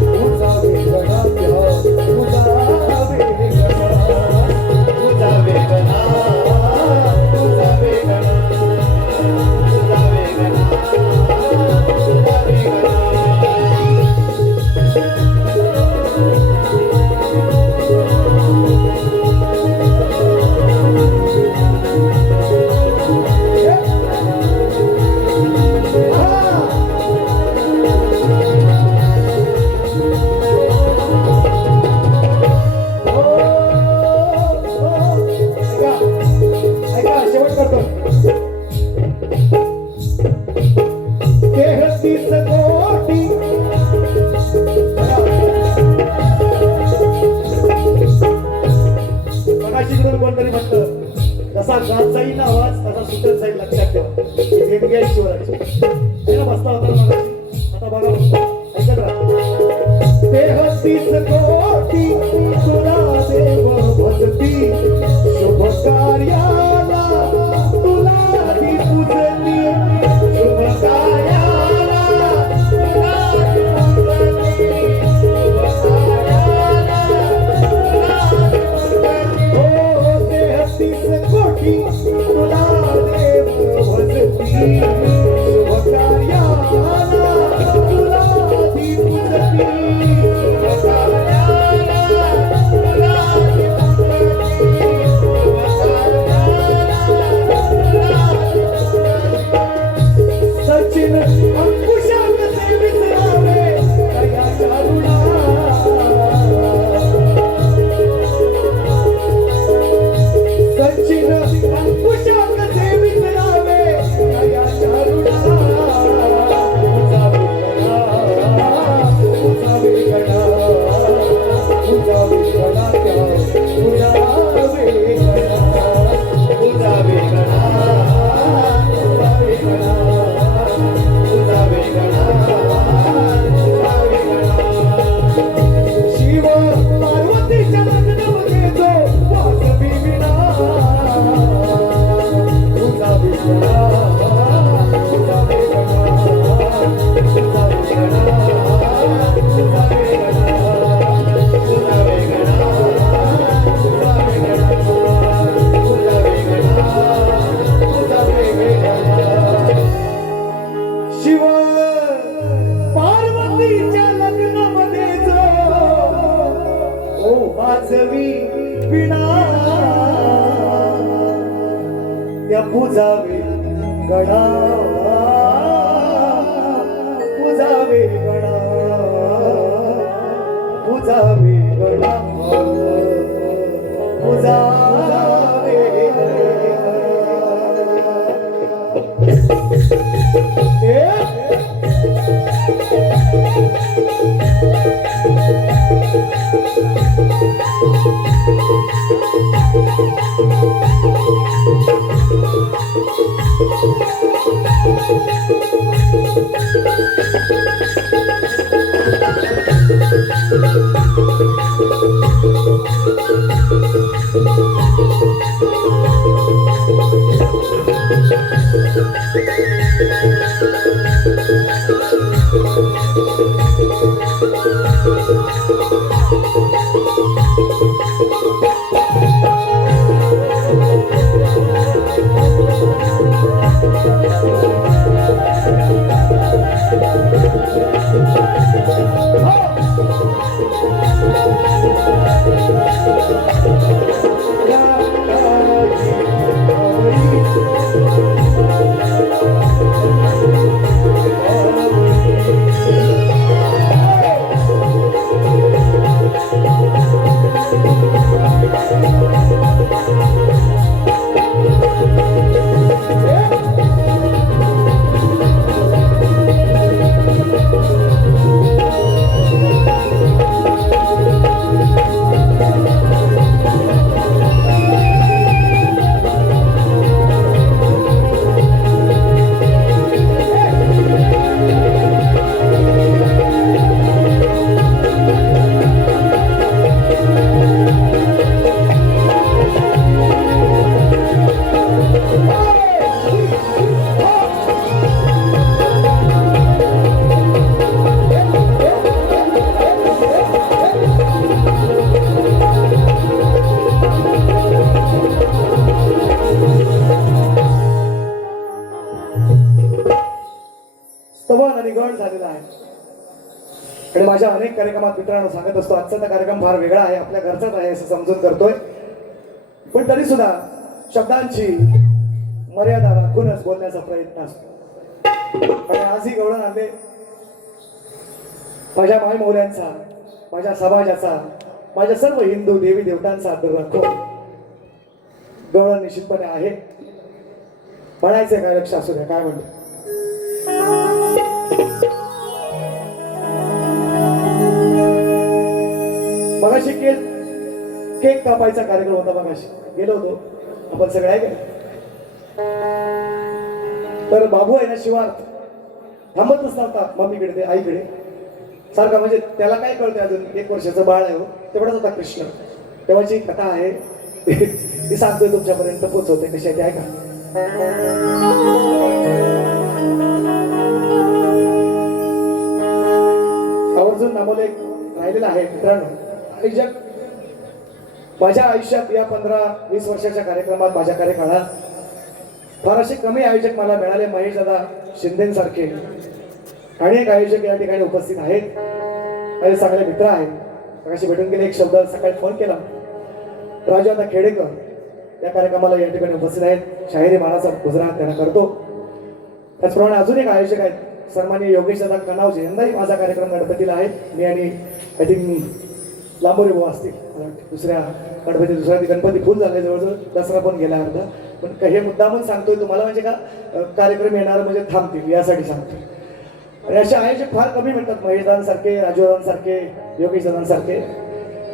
तुझा वेगळा तुझा वेगळा तुझा वेगळा तुझा वेगळा कोणतरी म्हणतं जसा गात जाईल ना आवाज तसा सुटत जाईल लक्षात ठेवा देणगी आहे शिवराची त्याला बसता होता मगाशी आता बघा ऐकत राहा तेहतीस कोटी तुला देव भजती शुभ कार्याला तुला ती पूजती शुभ कार्याला तुला ती पूजती शुभ कार्याला तुला ती पूजती तेहतीस कोटी तुला देव भजती शुभ कार्याला तुला ती पूजती शुभ कार्याला तुला ती पूजती शुभ कार्याला तुला सचिन अंकुशात से विसरावे दयाच्या ऋणा सचिन अंकुशात से विसरावे दयाच्या ऋणा तुझा वेगळा तुझा वेगळा तुझा वेगळा तुझा वेगळा तुझा वेगळा तुझा वेगळा तुझा वेगळा शिव पार्वतीच्या लग्नामध्ये जो वाजवी विणा तुझा वेगळा तुझा वेगळा तुझा वेगळा तुझा वेगळा तुझा वेगळा तुझा वेगळा तुझा वेगळा तुझा वेगळा शिव पार्वतीच्या लग्नामध्ये जो वाजवी विणा त्या पूजावे गणा पूजावे गणा पूजावे गणा पूजावे आणि माझ्या अनेक कार्यक्रमात मित्रांनो सांगत असतो, आजचा तर कार्यक्रम फार वेगळा आहे, आपल्या घरचाच आहे असं समजून करतोय. पण तरी सुद्धा शब्दांची मर्यादा राखूनच बोलण्याचा प्रयत्न असतो. आणि आजही गवळण आणले माझ्या मायमौल्यांचा, माझ्या समाजाचा, माझ्या सर्व हिंदू देवी देवतांचा आदर राखून गवळण निश्चितपणे आहे. म्हणायचं काय लक्ष असू द्या, काय म्हणतो मगाशी केक कापायचा कार्यक्रम होता. मगाशी गेलो होतो आपण सगळे आहे का. तर बाबू आहे ना शिवार्थ थांबतच नव्हता मम्मीकडे ते आईकडे सारखा. म्हणजे त्याला काय कळते, अजून 1 वर्षाचं बाळ आहे हो, तेवढाच होता कृष्ण. तेव्हाची कथा आहे ती सांगतोय तुमच्यापर्यंत पोहोचवते. कशी आहे ते ऐका. आवर्जून नामोल्लेख राहिलेला आहे मित्रांनो. आयोजक माझ्या आयुष्यात या 15-20 वर्षाच्या कार्यक्रमात माझ्या कार्यकाळात फार असे कमी आयोजक मला मिळाले. महेश दादा शिंदेसारखे अनेक आयोजक या ठिकाणी उपस्थित आहेत. माझे चांगले मित्र आहेत. मगाशी भेटून गेले, एक शब्द सकाळी फोन केला. राजू आता खेडेकर या कार्यक्रमाला या ठिकाणी उपस्थित आहेत. शाहिरी मानाचा गुजरात त्यांना करतो. त्याचप्रमाणे अजून एक आयोजक आहेत सन्माननीय योगेश दादा कनावजे. यंदाही माझा कार्यक्रम गणपतीला आहे. मी आणि आय थिंक लांबोरे भाऊ असतील दुसऱ्या गणपती, दुसऱ्या गणपती फुल झाले, जवळजवळ दसरा पण गेला अर्धा. पण हे मुद्दामून सांगतोय तुम्हाला, म्हणजे का कार्यक्रम येणार म्हणजे थांबतील यासाठी सांगतोय. आणि असे आयोजक फार कमी मिळतात. महेशदादांसारखे, राजूदादांसारखे, योगेशदादांसारखे,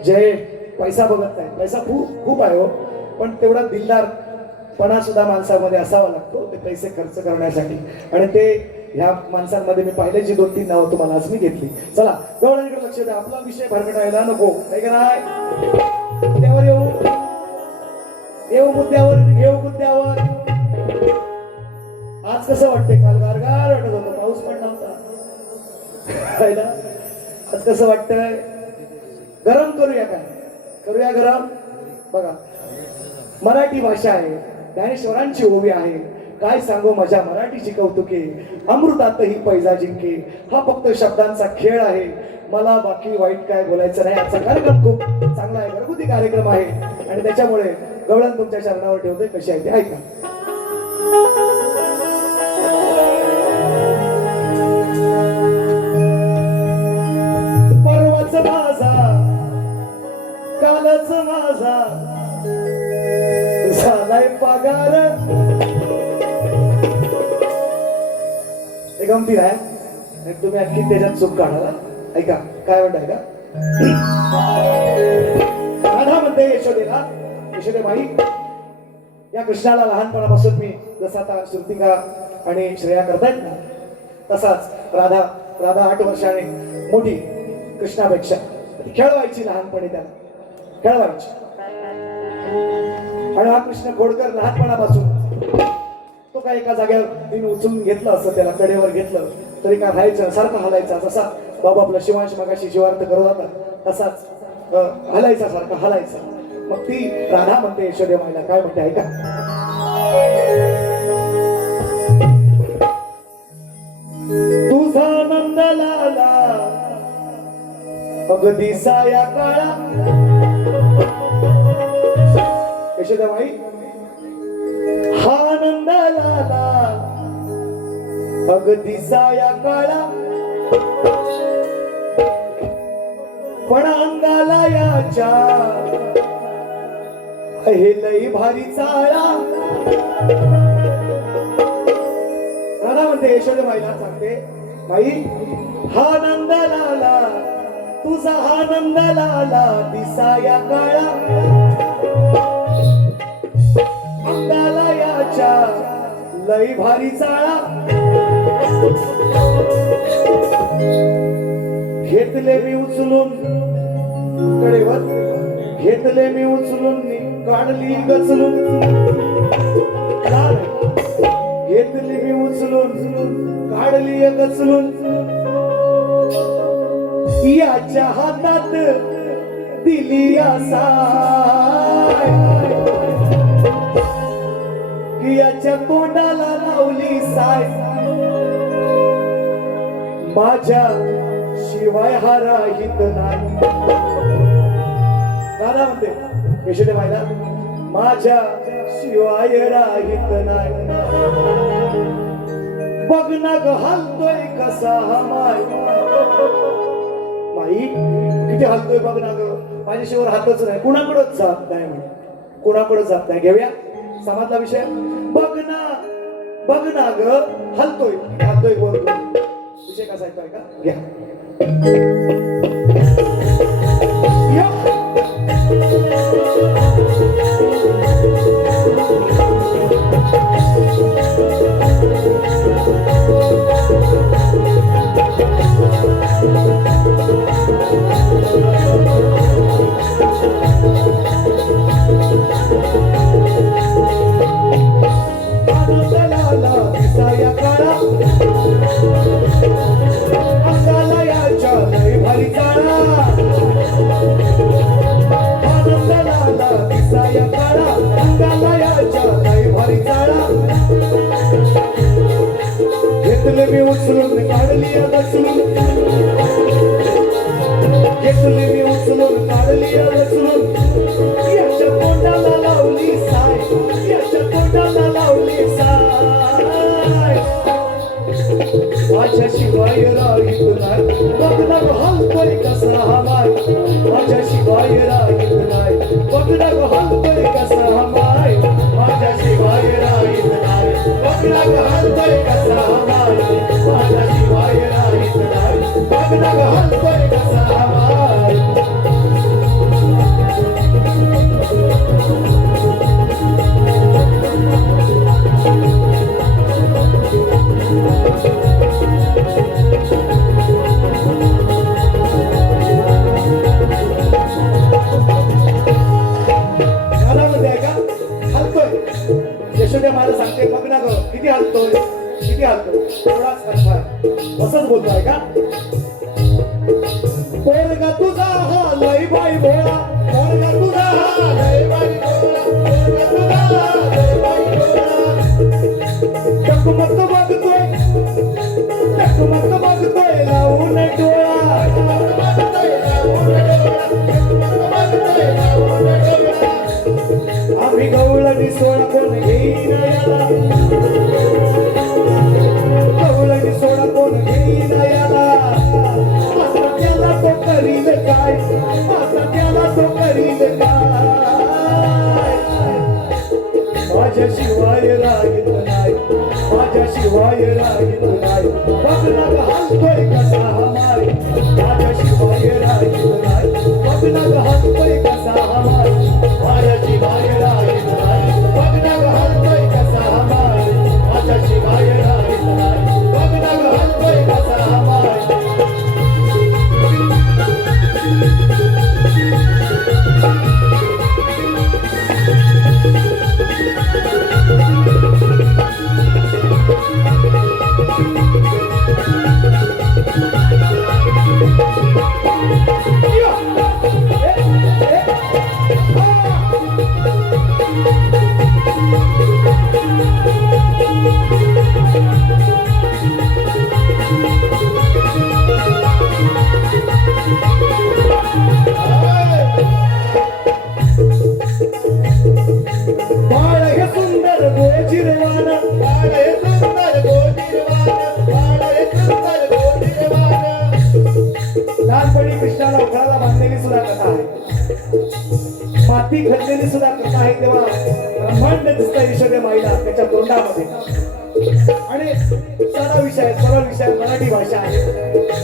जे पैसा बघत नाही. पैसा खूप आहे हो, पण तेवढा दिलदारपणा सुद्धा माणसामध्ये असावा लागतो ते पैसे खर्च करण्यासाठी. आणि ते ह्या माणसांमध्ये मी पाहिले जी 2-3 नावं तुम्हाला आज मी घेतली. चला गवळणीकडे लक्ष द्या. आपला विषय भरकटायला नको, नाही का नाही. मुद्द्यावर येऊ मुद्द्यावर. आज कसं वाटतंय, काल गारगार वाटत होतं, पाऊस पण नव्हता. आज कसं वाटतंय, गरम करूया गरम. बघा मराठी भाषा आहे, ज्ञानेश्वरांची ओवी आहे. काय सांगू माझ्या मराठीची कौतुके, अमृतातही पैजा जिंके. हा फक्त शब्दांचा खेळ आहे, मला बाकी वाईट काय बोलायचं नाही. आजचा कार्यक्रम खूप चांगला आहे, घरगुती कार्यक्रम आहे आणि त्याच्यामुळे गवळण तुमच्या चरणावर ठेवतोय. कशी आहे ते ऐका. परवाच माझा कालच माझा झालाय पगार. हे गमती आहे, तुम्ही आणखी त्याच्यात चूक काढाला. ऐका काय म्हणताय का. राधा म्हणते यशोदेला, यशोदे माई या कृष्णाला लहानपणापासून मी जसं आता श्रुतिका आणि श्रेया करतायत ना, तसाच राधा 8 वर्षाने मोठी कृष्णापेक्षा खेळवायची. लहानपणी त्याला खेळवायची. आणि हा कृष्ण खोडकर लहानपणापासून तो काय एका जागेवर तिने उचलून घेतलं असं, त्याला कडेवर घेतलं तरी काय राहायचं, सारखं हलायचा. जसा बाबा आपला शिवांश मगाशी जीवार्थ करत होता तसाच हलायचा, सारखा हलायचा. मग ती राधा म्हणते यशोदे माईला, काय म्हणते ऐका. तुझा नंद लाला अगदी साया काळा. यशोदा माई हा नंद लाला अगदी साया काळा, पण अंगाला याच्या हे लई भारी चाळा. राधा म्हणते यशोदा माईला, सांगते माई हा नंद लाला, तुझा हा नंद लाला दिसाया काळा, अंगाला याच्या लई भारी चाळा. घेतले मी उचलून कडेवर, घेतले मी उचलून काढली गचलून. घेतली मी उचलून काढली गचलून, याच्या हातात दिली साय, याच्या तोंडाला लावली साय. माझ्या शिवाय हा राहित नाही. दादा म्हणते यशोदे मायला माझ्या शिवाय राहित नाही. बघ ना ग हलतोय कसा हा माय. माई किती हलतोय बघ ना ग. माझ्याशिवाय हातच नाही, कुणाकडेच जात नाही म्हणे, कुणाकडेच जात नाही. घेऊया समाजला विषय. बघ ना ग हलतोय हलतोय बोल. विषय कसा आहे का घ्या. घेतले मी उचलून काढली बसलून. घेतले मी उचलून काढली बसलून. याच्या तोंडाला लावली साय. याच्या तोंडाला लावली साय. माझ्या शिवाय राहित नाही. बघ ना हलतोय कसा हा माय. माझ्या शिवाय राहित नाही. बघ ना हलतोय कसा हा माय. माझ्या शिवाय राहित नाही. बघ ना हलतोय कसा हा माय. माझ्या शिवाय राहित नाही. बघ ना हलतोय कसा हा माय. यशोद्या मला सांगते बघ ना ग किती हलतोय किती हलतोय. एवढाच हलतोय असंच बोलतोय का. पोरगा तुझा हा लय बाई भोळा. पोरगा तुझा हा लय बाई भोळा. पोरगा तुझा हा लय बाई भोळा. टकमक बघतोय टकमक बघतोय लावून डोळा. आम्ही गवळा सोळा कोण घेईन याला. गवळा सोळा कोण घेईन याला. आता त्याला तो करील काय. आता त्याला तो करील काय. माझ्या शिवाय राहित नाही. माझ्या शिवाय राहित नाही. बघ ना हलतोय कसा हा माय. माझ्या शिवाय राहित नाही. बघ ना हलतोय कसा हा माय. माझ्या शिवाय राहित नाही. बघ ना हलतोय कसा हा माय. माझ्या शिवाय राहित नाही. बघ ना हलतोय कसा हा माय. बाळ हे सुंदर गोजिरवान. बाळ हे सुंदर गोजिरवान. बाळ हे सुंदर गोजिरवान. लहानपणी कृष्णाला उखाळाला बांधलेली सुद्धा कथा आहे. माती घडलेली सुद्धा कथा आहे. तेव्हा ब्रह्मांड दिसतं यशोदे माईला त्याच्या तोंडामध्ये. आणि साधा विषय सरळ विषय मराठी भाषा आहे.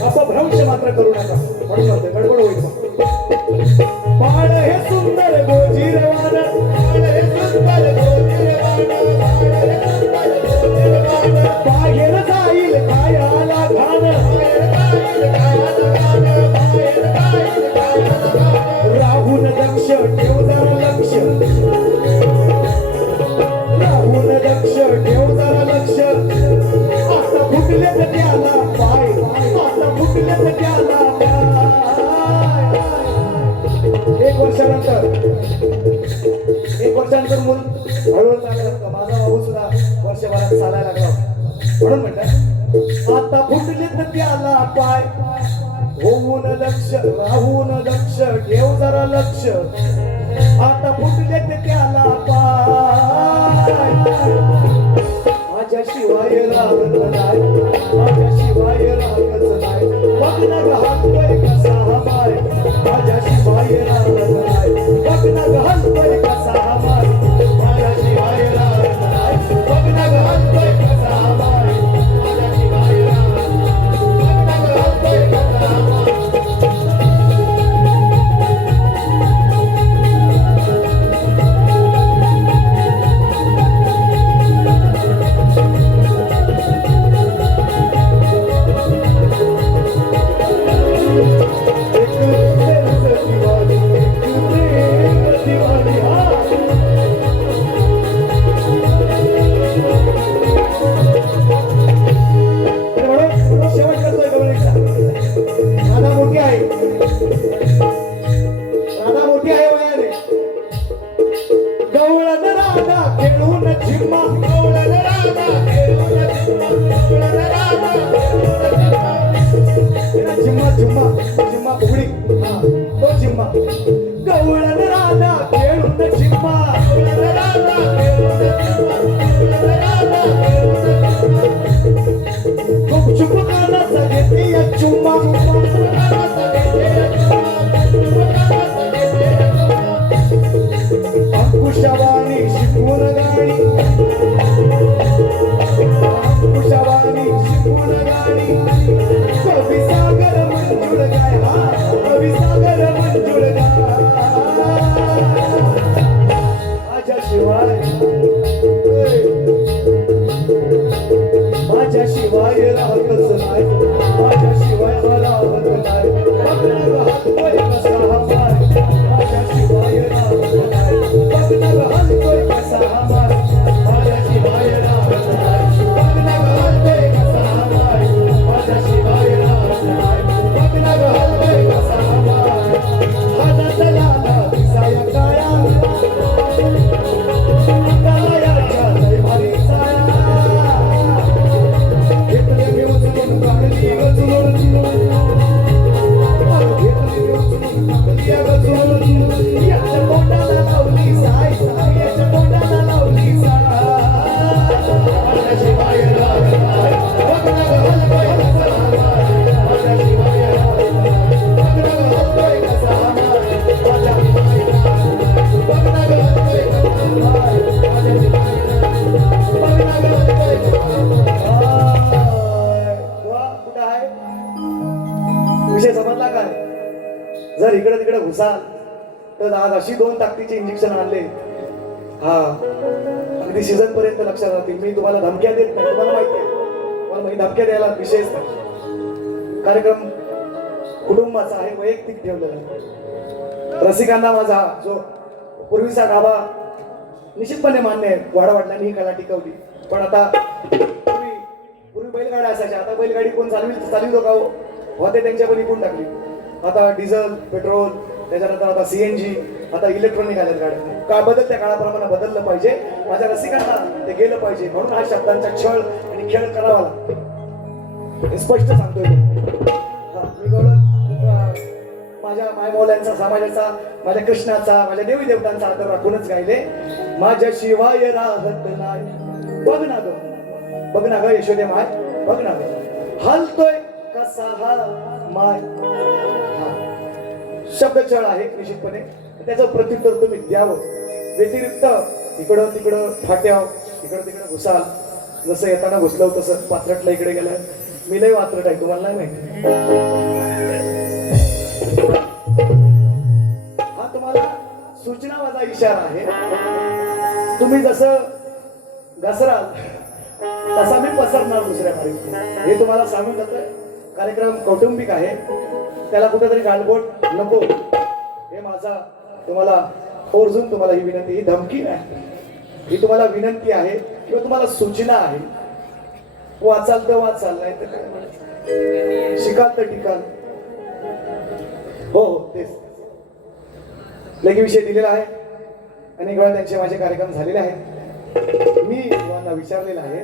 अपभ्रंश मात्र करू नका म्हणून म्हणते गडबड होईल. बाळ हे सुंदर गोजिरवान. बाळ हे सुंदर गोजिरवान. बाळ हे सुंदर गोजिरवान. बाहेर जाईल खायाला घाण. बाहेर जाईल खायाला घाण. बाहेर जाईल खायाला घाण. राहून दक्ष ठेव जरा लक्ष. राहून दक्ष ठेव जरा लक्ष. आता फुटले तर त्याला पाय. आता फुटले तर त्याला पाय. राहून लक्ष ठेव जरा लक्ष आता फुटले ते त्याला पाय माझ्याशिवाय राहत नाही माझ्याशिवाय राहतच नाही बघ ना घालतोय कसा हवाय माझ्याशिवाय राहत नाही बघ ना घालतोय कसा हवाय माझ्याशिवाय राहत नाही बघ ना घालतोय कसा हवाय माझ्याशिवाय राहत नाही बघ ना घालतोय कसा हवाय गवळण राधा खेळून झिम्मा गुपचुप कानाचा घेते चुम्मा अंकुशवाणी शिकवून गाणी अंकुशवाणी शिकवून गाणी कवी सागर मंजुळ गाय हा कवी सागर मंजुळ गाय माझ्याशिवाय राहतच नाही माझ्याशिवाय राहत नाही बघ ना राहतोय कसा हवाय माझ्याशिवाय राहत नाही बघ ना राहतोय कसा हवाय माझ्याशिवाय राहत नाही बघ ना राहतोय कसा हवाय माझ्याशिवाय राहत नाही बघ ना राहतोय कसा हवाय हातात लाला दिसाया काया कायाच्या लय भारी साया विषय समजला काय जर इकडे तिकडे घुसाल तर आज अशी 2 ताकदीचे इंजेक्शन आणले हा अगदी सीझन पर्यंत लक्षात राहतील मी तुम्हाला धमक्या देत नाही तुम्हाला माहिती आहे मला धमक्या द्यायला विषयच नाही कार्यक्रम कुटुंबाचा आहे वैयक्तिक ठेवलेला रसिकांना माझा जो पूर्वीचा गाभा निश्चितपणे मान्य आहे वाडावडिलांनी ही कला टिकवली पण आता पूर्वी बैलगाड्या असायच्या आता बैलगाडी कोण चालवितो का हो होते त्यांच्या पण इकून टाकली आता डिझेल पेट्रोल त्याच्यानंतर आता सीएनजी आता इलेक्ट्रॉनिक आल्यात गाड्या काय बदलत्या काळाप्रमाणे बदललं पाहिजे माझ्या रसिकांना ते गेलं पाहिजे म्हणून हा शब्दांचा छळ आणि खेळ करावा लागतो हे स्पष्ट सांगतोय मी माझ्या मायमौल्यांचा समाजाचा माझ्या कृष्णाचा माझ्या देवी देवतांचा आदर राखूनच गायले माझ्याशिवाय राहत नाही बघ ना ग यशोदे माय बघ ना ग हालतोय कसा हा माय शब्दछळ आहे निश्चितपणे त्याचं प्रत्युत्तर तुम्ही द्यावं व्यतिरिक्त इकडं तिकडं फाट्याव इकडं तिकडं घुसाल जसं येताना घुसलं तसं पात्रटला इकडे गेलं मी लय वात्रट आहे तुम्हाला नाही माहिती हा तुम्हाला सूचना माझा इशारा आहे तुम्ही जसं घसराल तसा मी पसरणार दुसऱ्या कार्यक्रम हे तुम्हाला सांगून जातोय कार्यक्रम कौटुंबिक आहे त्याला कुठेतरी गालबोट नको हे माझा तुम्हाला आवर्जून तुम्हाला ही विनंती ही धमकी नाही ही तुम्हाला विनंती आहे किंवा तुम्हाला सूचना आहे वाचाल तर वाचाल नाही तर काय शिकाल तर टिकाल हो तेच लेखी विषय दिलेला आहे अनेक वेळा त्यांचे माझे कार्यक्रम झालेले आहेत मी तुम्हाला विचारलेलं आहे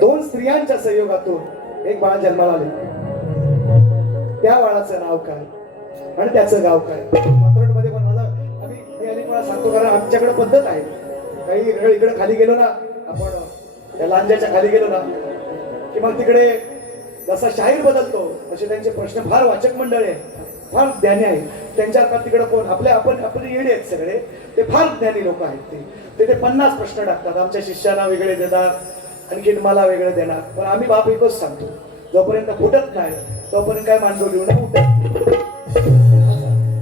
2 स्त्रियांच्या संयोगातून एक बाळ जन्माला आले बाळाचं नाव काय आणि त्याचं गाव काय. मध्ये पण माझा मी आणि मला सांगतो, कारण आमच्याकडे पद्धत आहे. काही इकडे खाली गेलो ना आपण, त्या लांजाच्या खाली गेलो ना की मग तिकडे जसा शाहीर बदलतो तसे त्यांचे प्रश्न फार वाचक मंडळ आहे, फार ज्ञानी आहे. त्यांच्या हातात तिकडे कोण आपले येणे आहेत सगळे, ते फार ज्ञानी लोक आहेत. ते 50 प्रश्न टाकतात. आमच्या शिष्याला वेगळे देतात, आणखीन मला वेगळे देणार. पण आम्ही बाप एकच सांगतो, जोपर्यंत फुटत नाही तोपर्यंत काय मांडव लिहून उठत.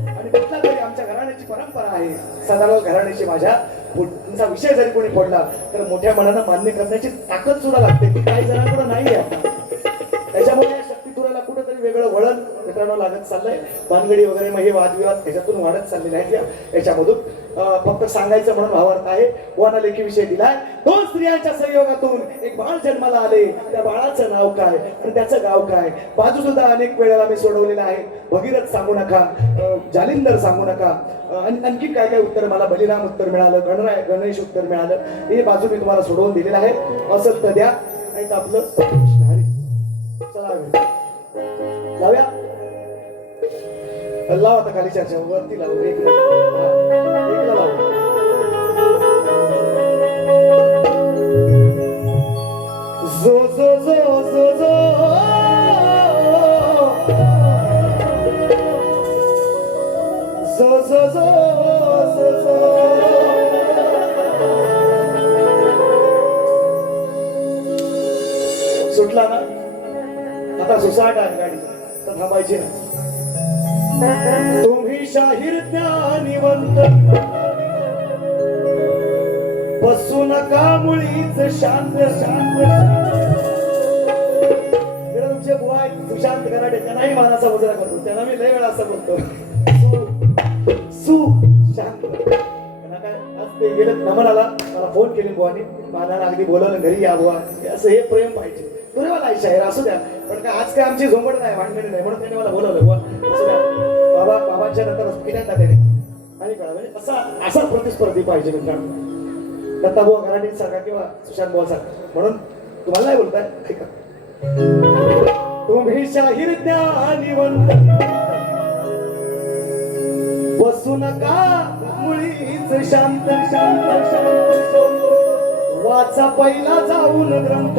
आणि कुठला तरी आमच्या घराण्याची परंपरा आहे, सदाभाऊ घराण्याची. माझ्या तुमचा विषय जरी कोणी पडला तर मोठ्या मनानं मान्य करण्याची ताकद सुद्धा लागते, की काही जणांकडे नाही आहे. त्याच्यामुळे या शक्तितुराला कुठेतरी वेगळं वळण मित्रांनो लागत चाललंय. भानगडी वगैरे मग हे वादविवाद त्याच्यातून वाढत चाललेले आहेत. याच्यामधून फक्त सांगायचं म्हणून भावार्थ आहे. वाना लेखी विषय दिलाय. 2 स्त्रियांच्या संयोगातून एक बाळ जन्माला आले. त्या बाळाचं नाव काय आणि त्याचं गाव काय. बाजू सुद्धा अनेक वेळेला मी सोडवलेला आहे. भगीरथ सांगू नका, जालिंदर सांगू नका, आणखी काय काय उत्तर मला बलिराम उत्तर मिळालं, गणेश उत्तर मिळालं. हे बाजू मी तुम्हाला सोडवून दिलेलं आहे. असं तर द्या आणि आपलं चला लावूया. लाव आता खाली चर्चा वरती लावू. एकला लावू. जो जो जो जो जो जो जो जो जो सुटला ना आता सुसाट आहे गाडी तर थांबायची ना. तुम्ही शाहीर ज्ञानिवंत बसू नका मुळीच शांत शांत. तुमचे बुवा सुशांत कराडे त्यांनाही मानाचा मुजरा करतो, त्यांना मी लय वेळा असं बोलतो सुशांत. त्यांना काय आज ते गेलं नमनाला मला फोन केली बुवानी, मानाला अगदी बोलवलं घरी या बुवा. असं हे प्रेम पाहिजे. तुरेवाला आहे शाहीर असू द्या, पण काय आज काय आमची झोंबड नाही, भांडण नाही, म्हणून त्यांनी मला बोलवलं बुवा असू द्या. बाबांच्या नंतर पिण्यात त्याने आणि कळा म्हणजे असा प्रतिस्पर्धी पाहिजे मित्रांनो. दत्ताबुवा घराणी सारखा किंवा सुशांत बुवा सारखा. म्हणून तुम्हाला नाही बोलताय ऐका. तुम्ही शाहीर ज्ञानिवंत बसू नका मुळीच शांत शांत शांत. वाचा पहिला जाऊन ग्रंथ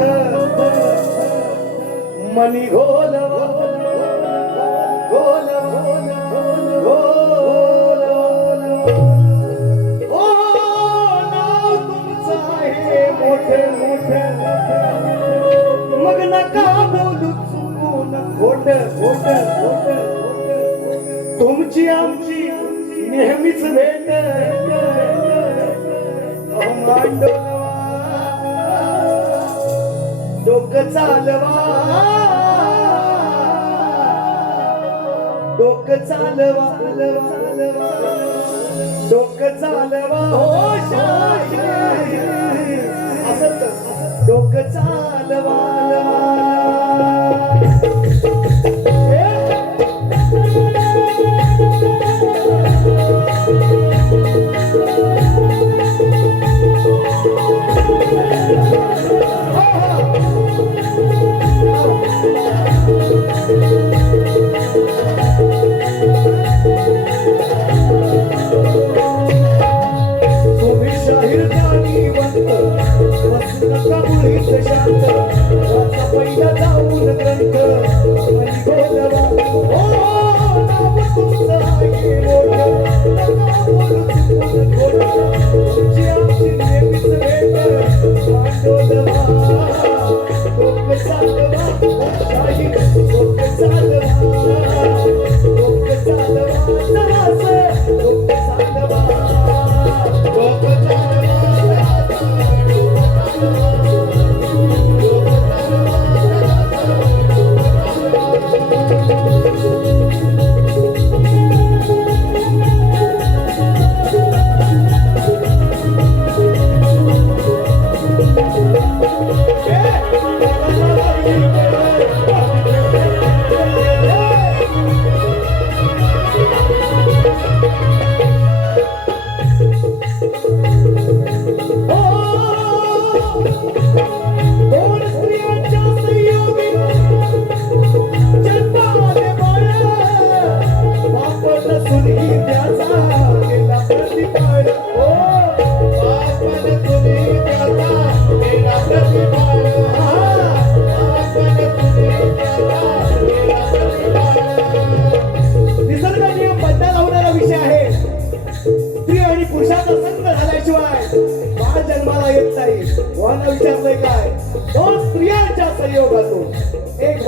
मनी घोल घोल नाव तुमचं आहे मोठे मोठे. मग नका बोलू चुकून खोट खोट खोट. तुमची आमची नेहमीच भेट मांडोलवा डोकं चालवा डोकं चालवा डोकं चालवा. हो शाहीर असं डोकं चालवा. पहिला जाऊन ग्रंथ बोलवा. तुमचं आहे तुमची आमची नेहमीच भेट मांडोलवा. डोकं चालवा शाहीर डोकं चालवा डोकं चालवा डोकं चालवा डोकं चालवा.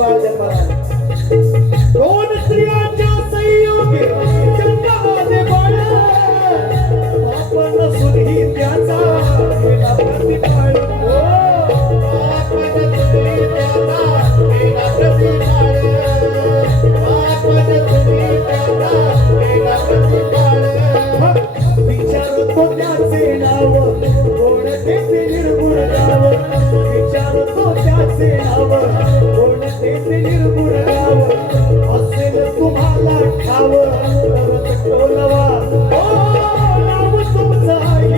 बाळ जन्माला आले. दोन स्त्रियांच्या संयोगी जन्मामध्ये बाळ बाप नसूनही त्याचा केला प्रतिपाळ. विचारतो त्याचे नाव कोण तेथे निर्गुण गाव. विचारतो त्याचे नाव कोण तेथे निर्गुण गाव. असेल तुम्हाला ठाव तर टोलवा नाव तुमचं आहे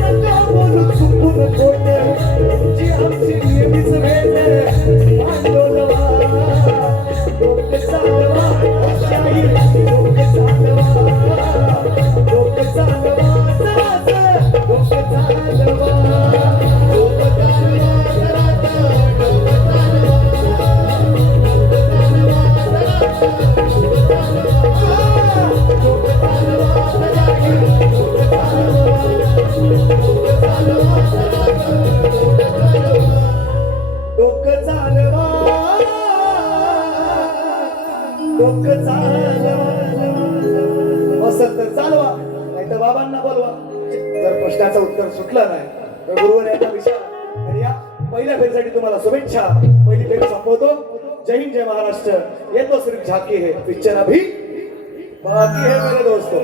नका बोलू चुकून खोट. तुमची आमची नेहमीच भेट मांडोलवा. डोकं चालवा शाहीर डोकं चालवा. डोकं चालवा जरासं डोकं चालवा. डोकं चालवा जरासं डोकं चालवा. डोकं चालवा शाहीर डोकं चालवा. डोकं चालवा जरासं डोकं चालवा. डोकं चालवा. असं तर चालवा नाही तर बाबांना बोलवा. जर प्रश्नाचं उत्तर सुटलं नाही तर गुरुवर याचा विचार. आणि या पहिल्या फेरीसाठी तुम्हाला शुभेच्छा. पहिली फेरी संपवतो. जय हिंद जय महाराष्ट्र. येतो सिर्फ झाकी है पिक्चर अभी बाकी है मेरे दोस्तों.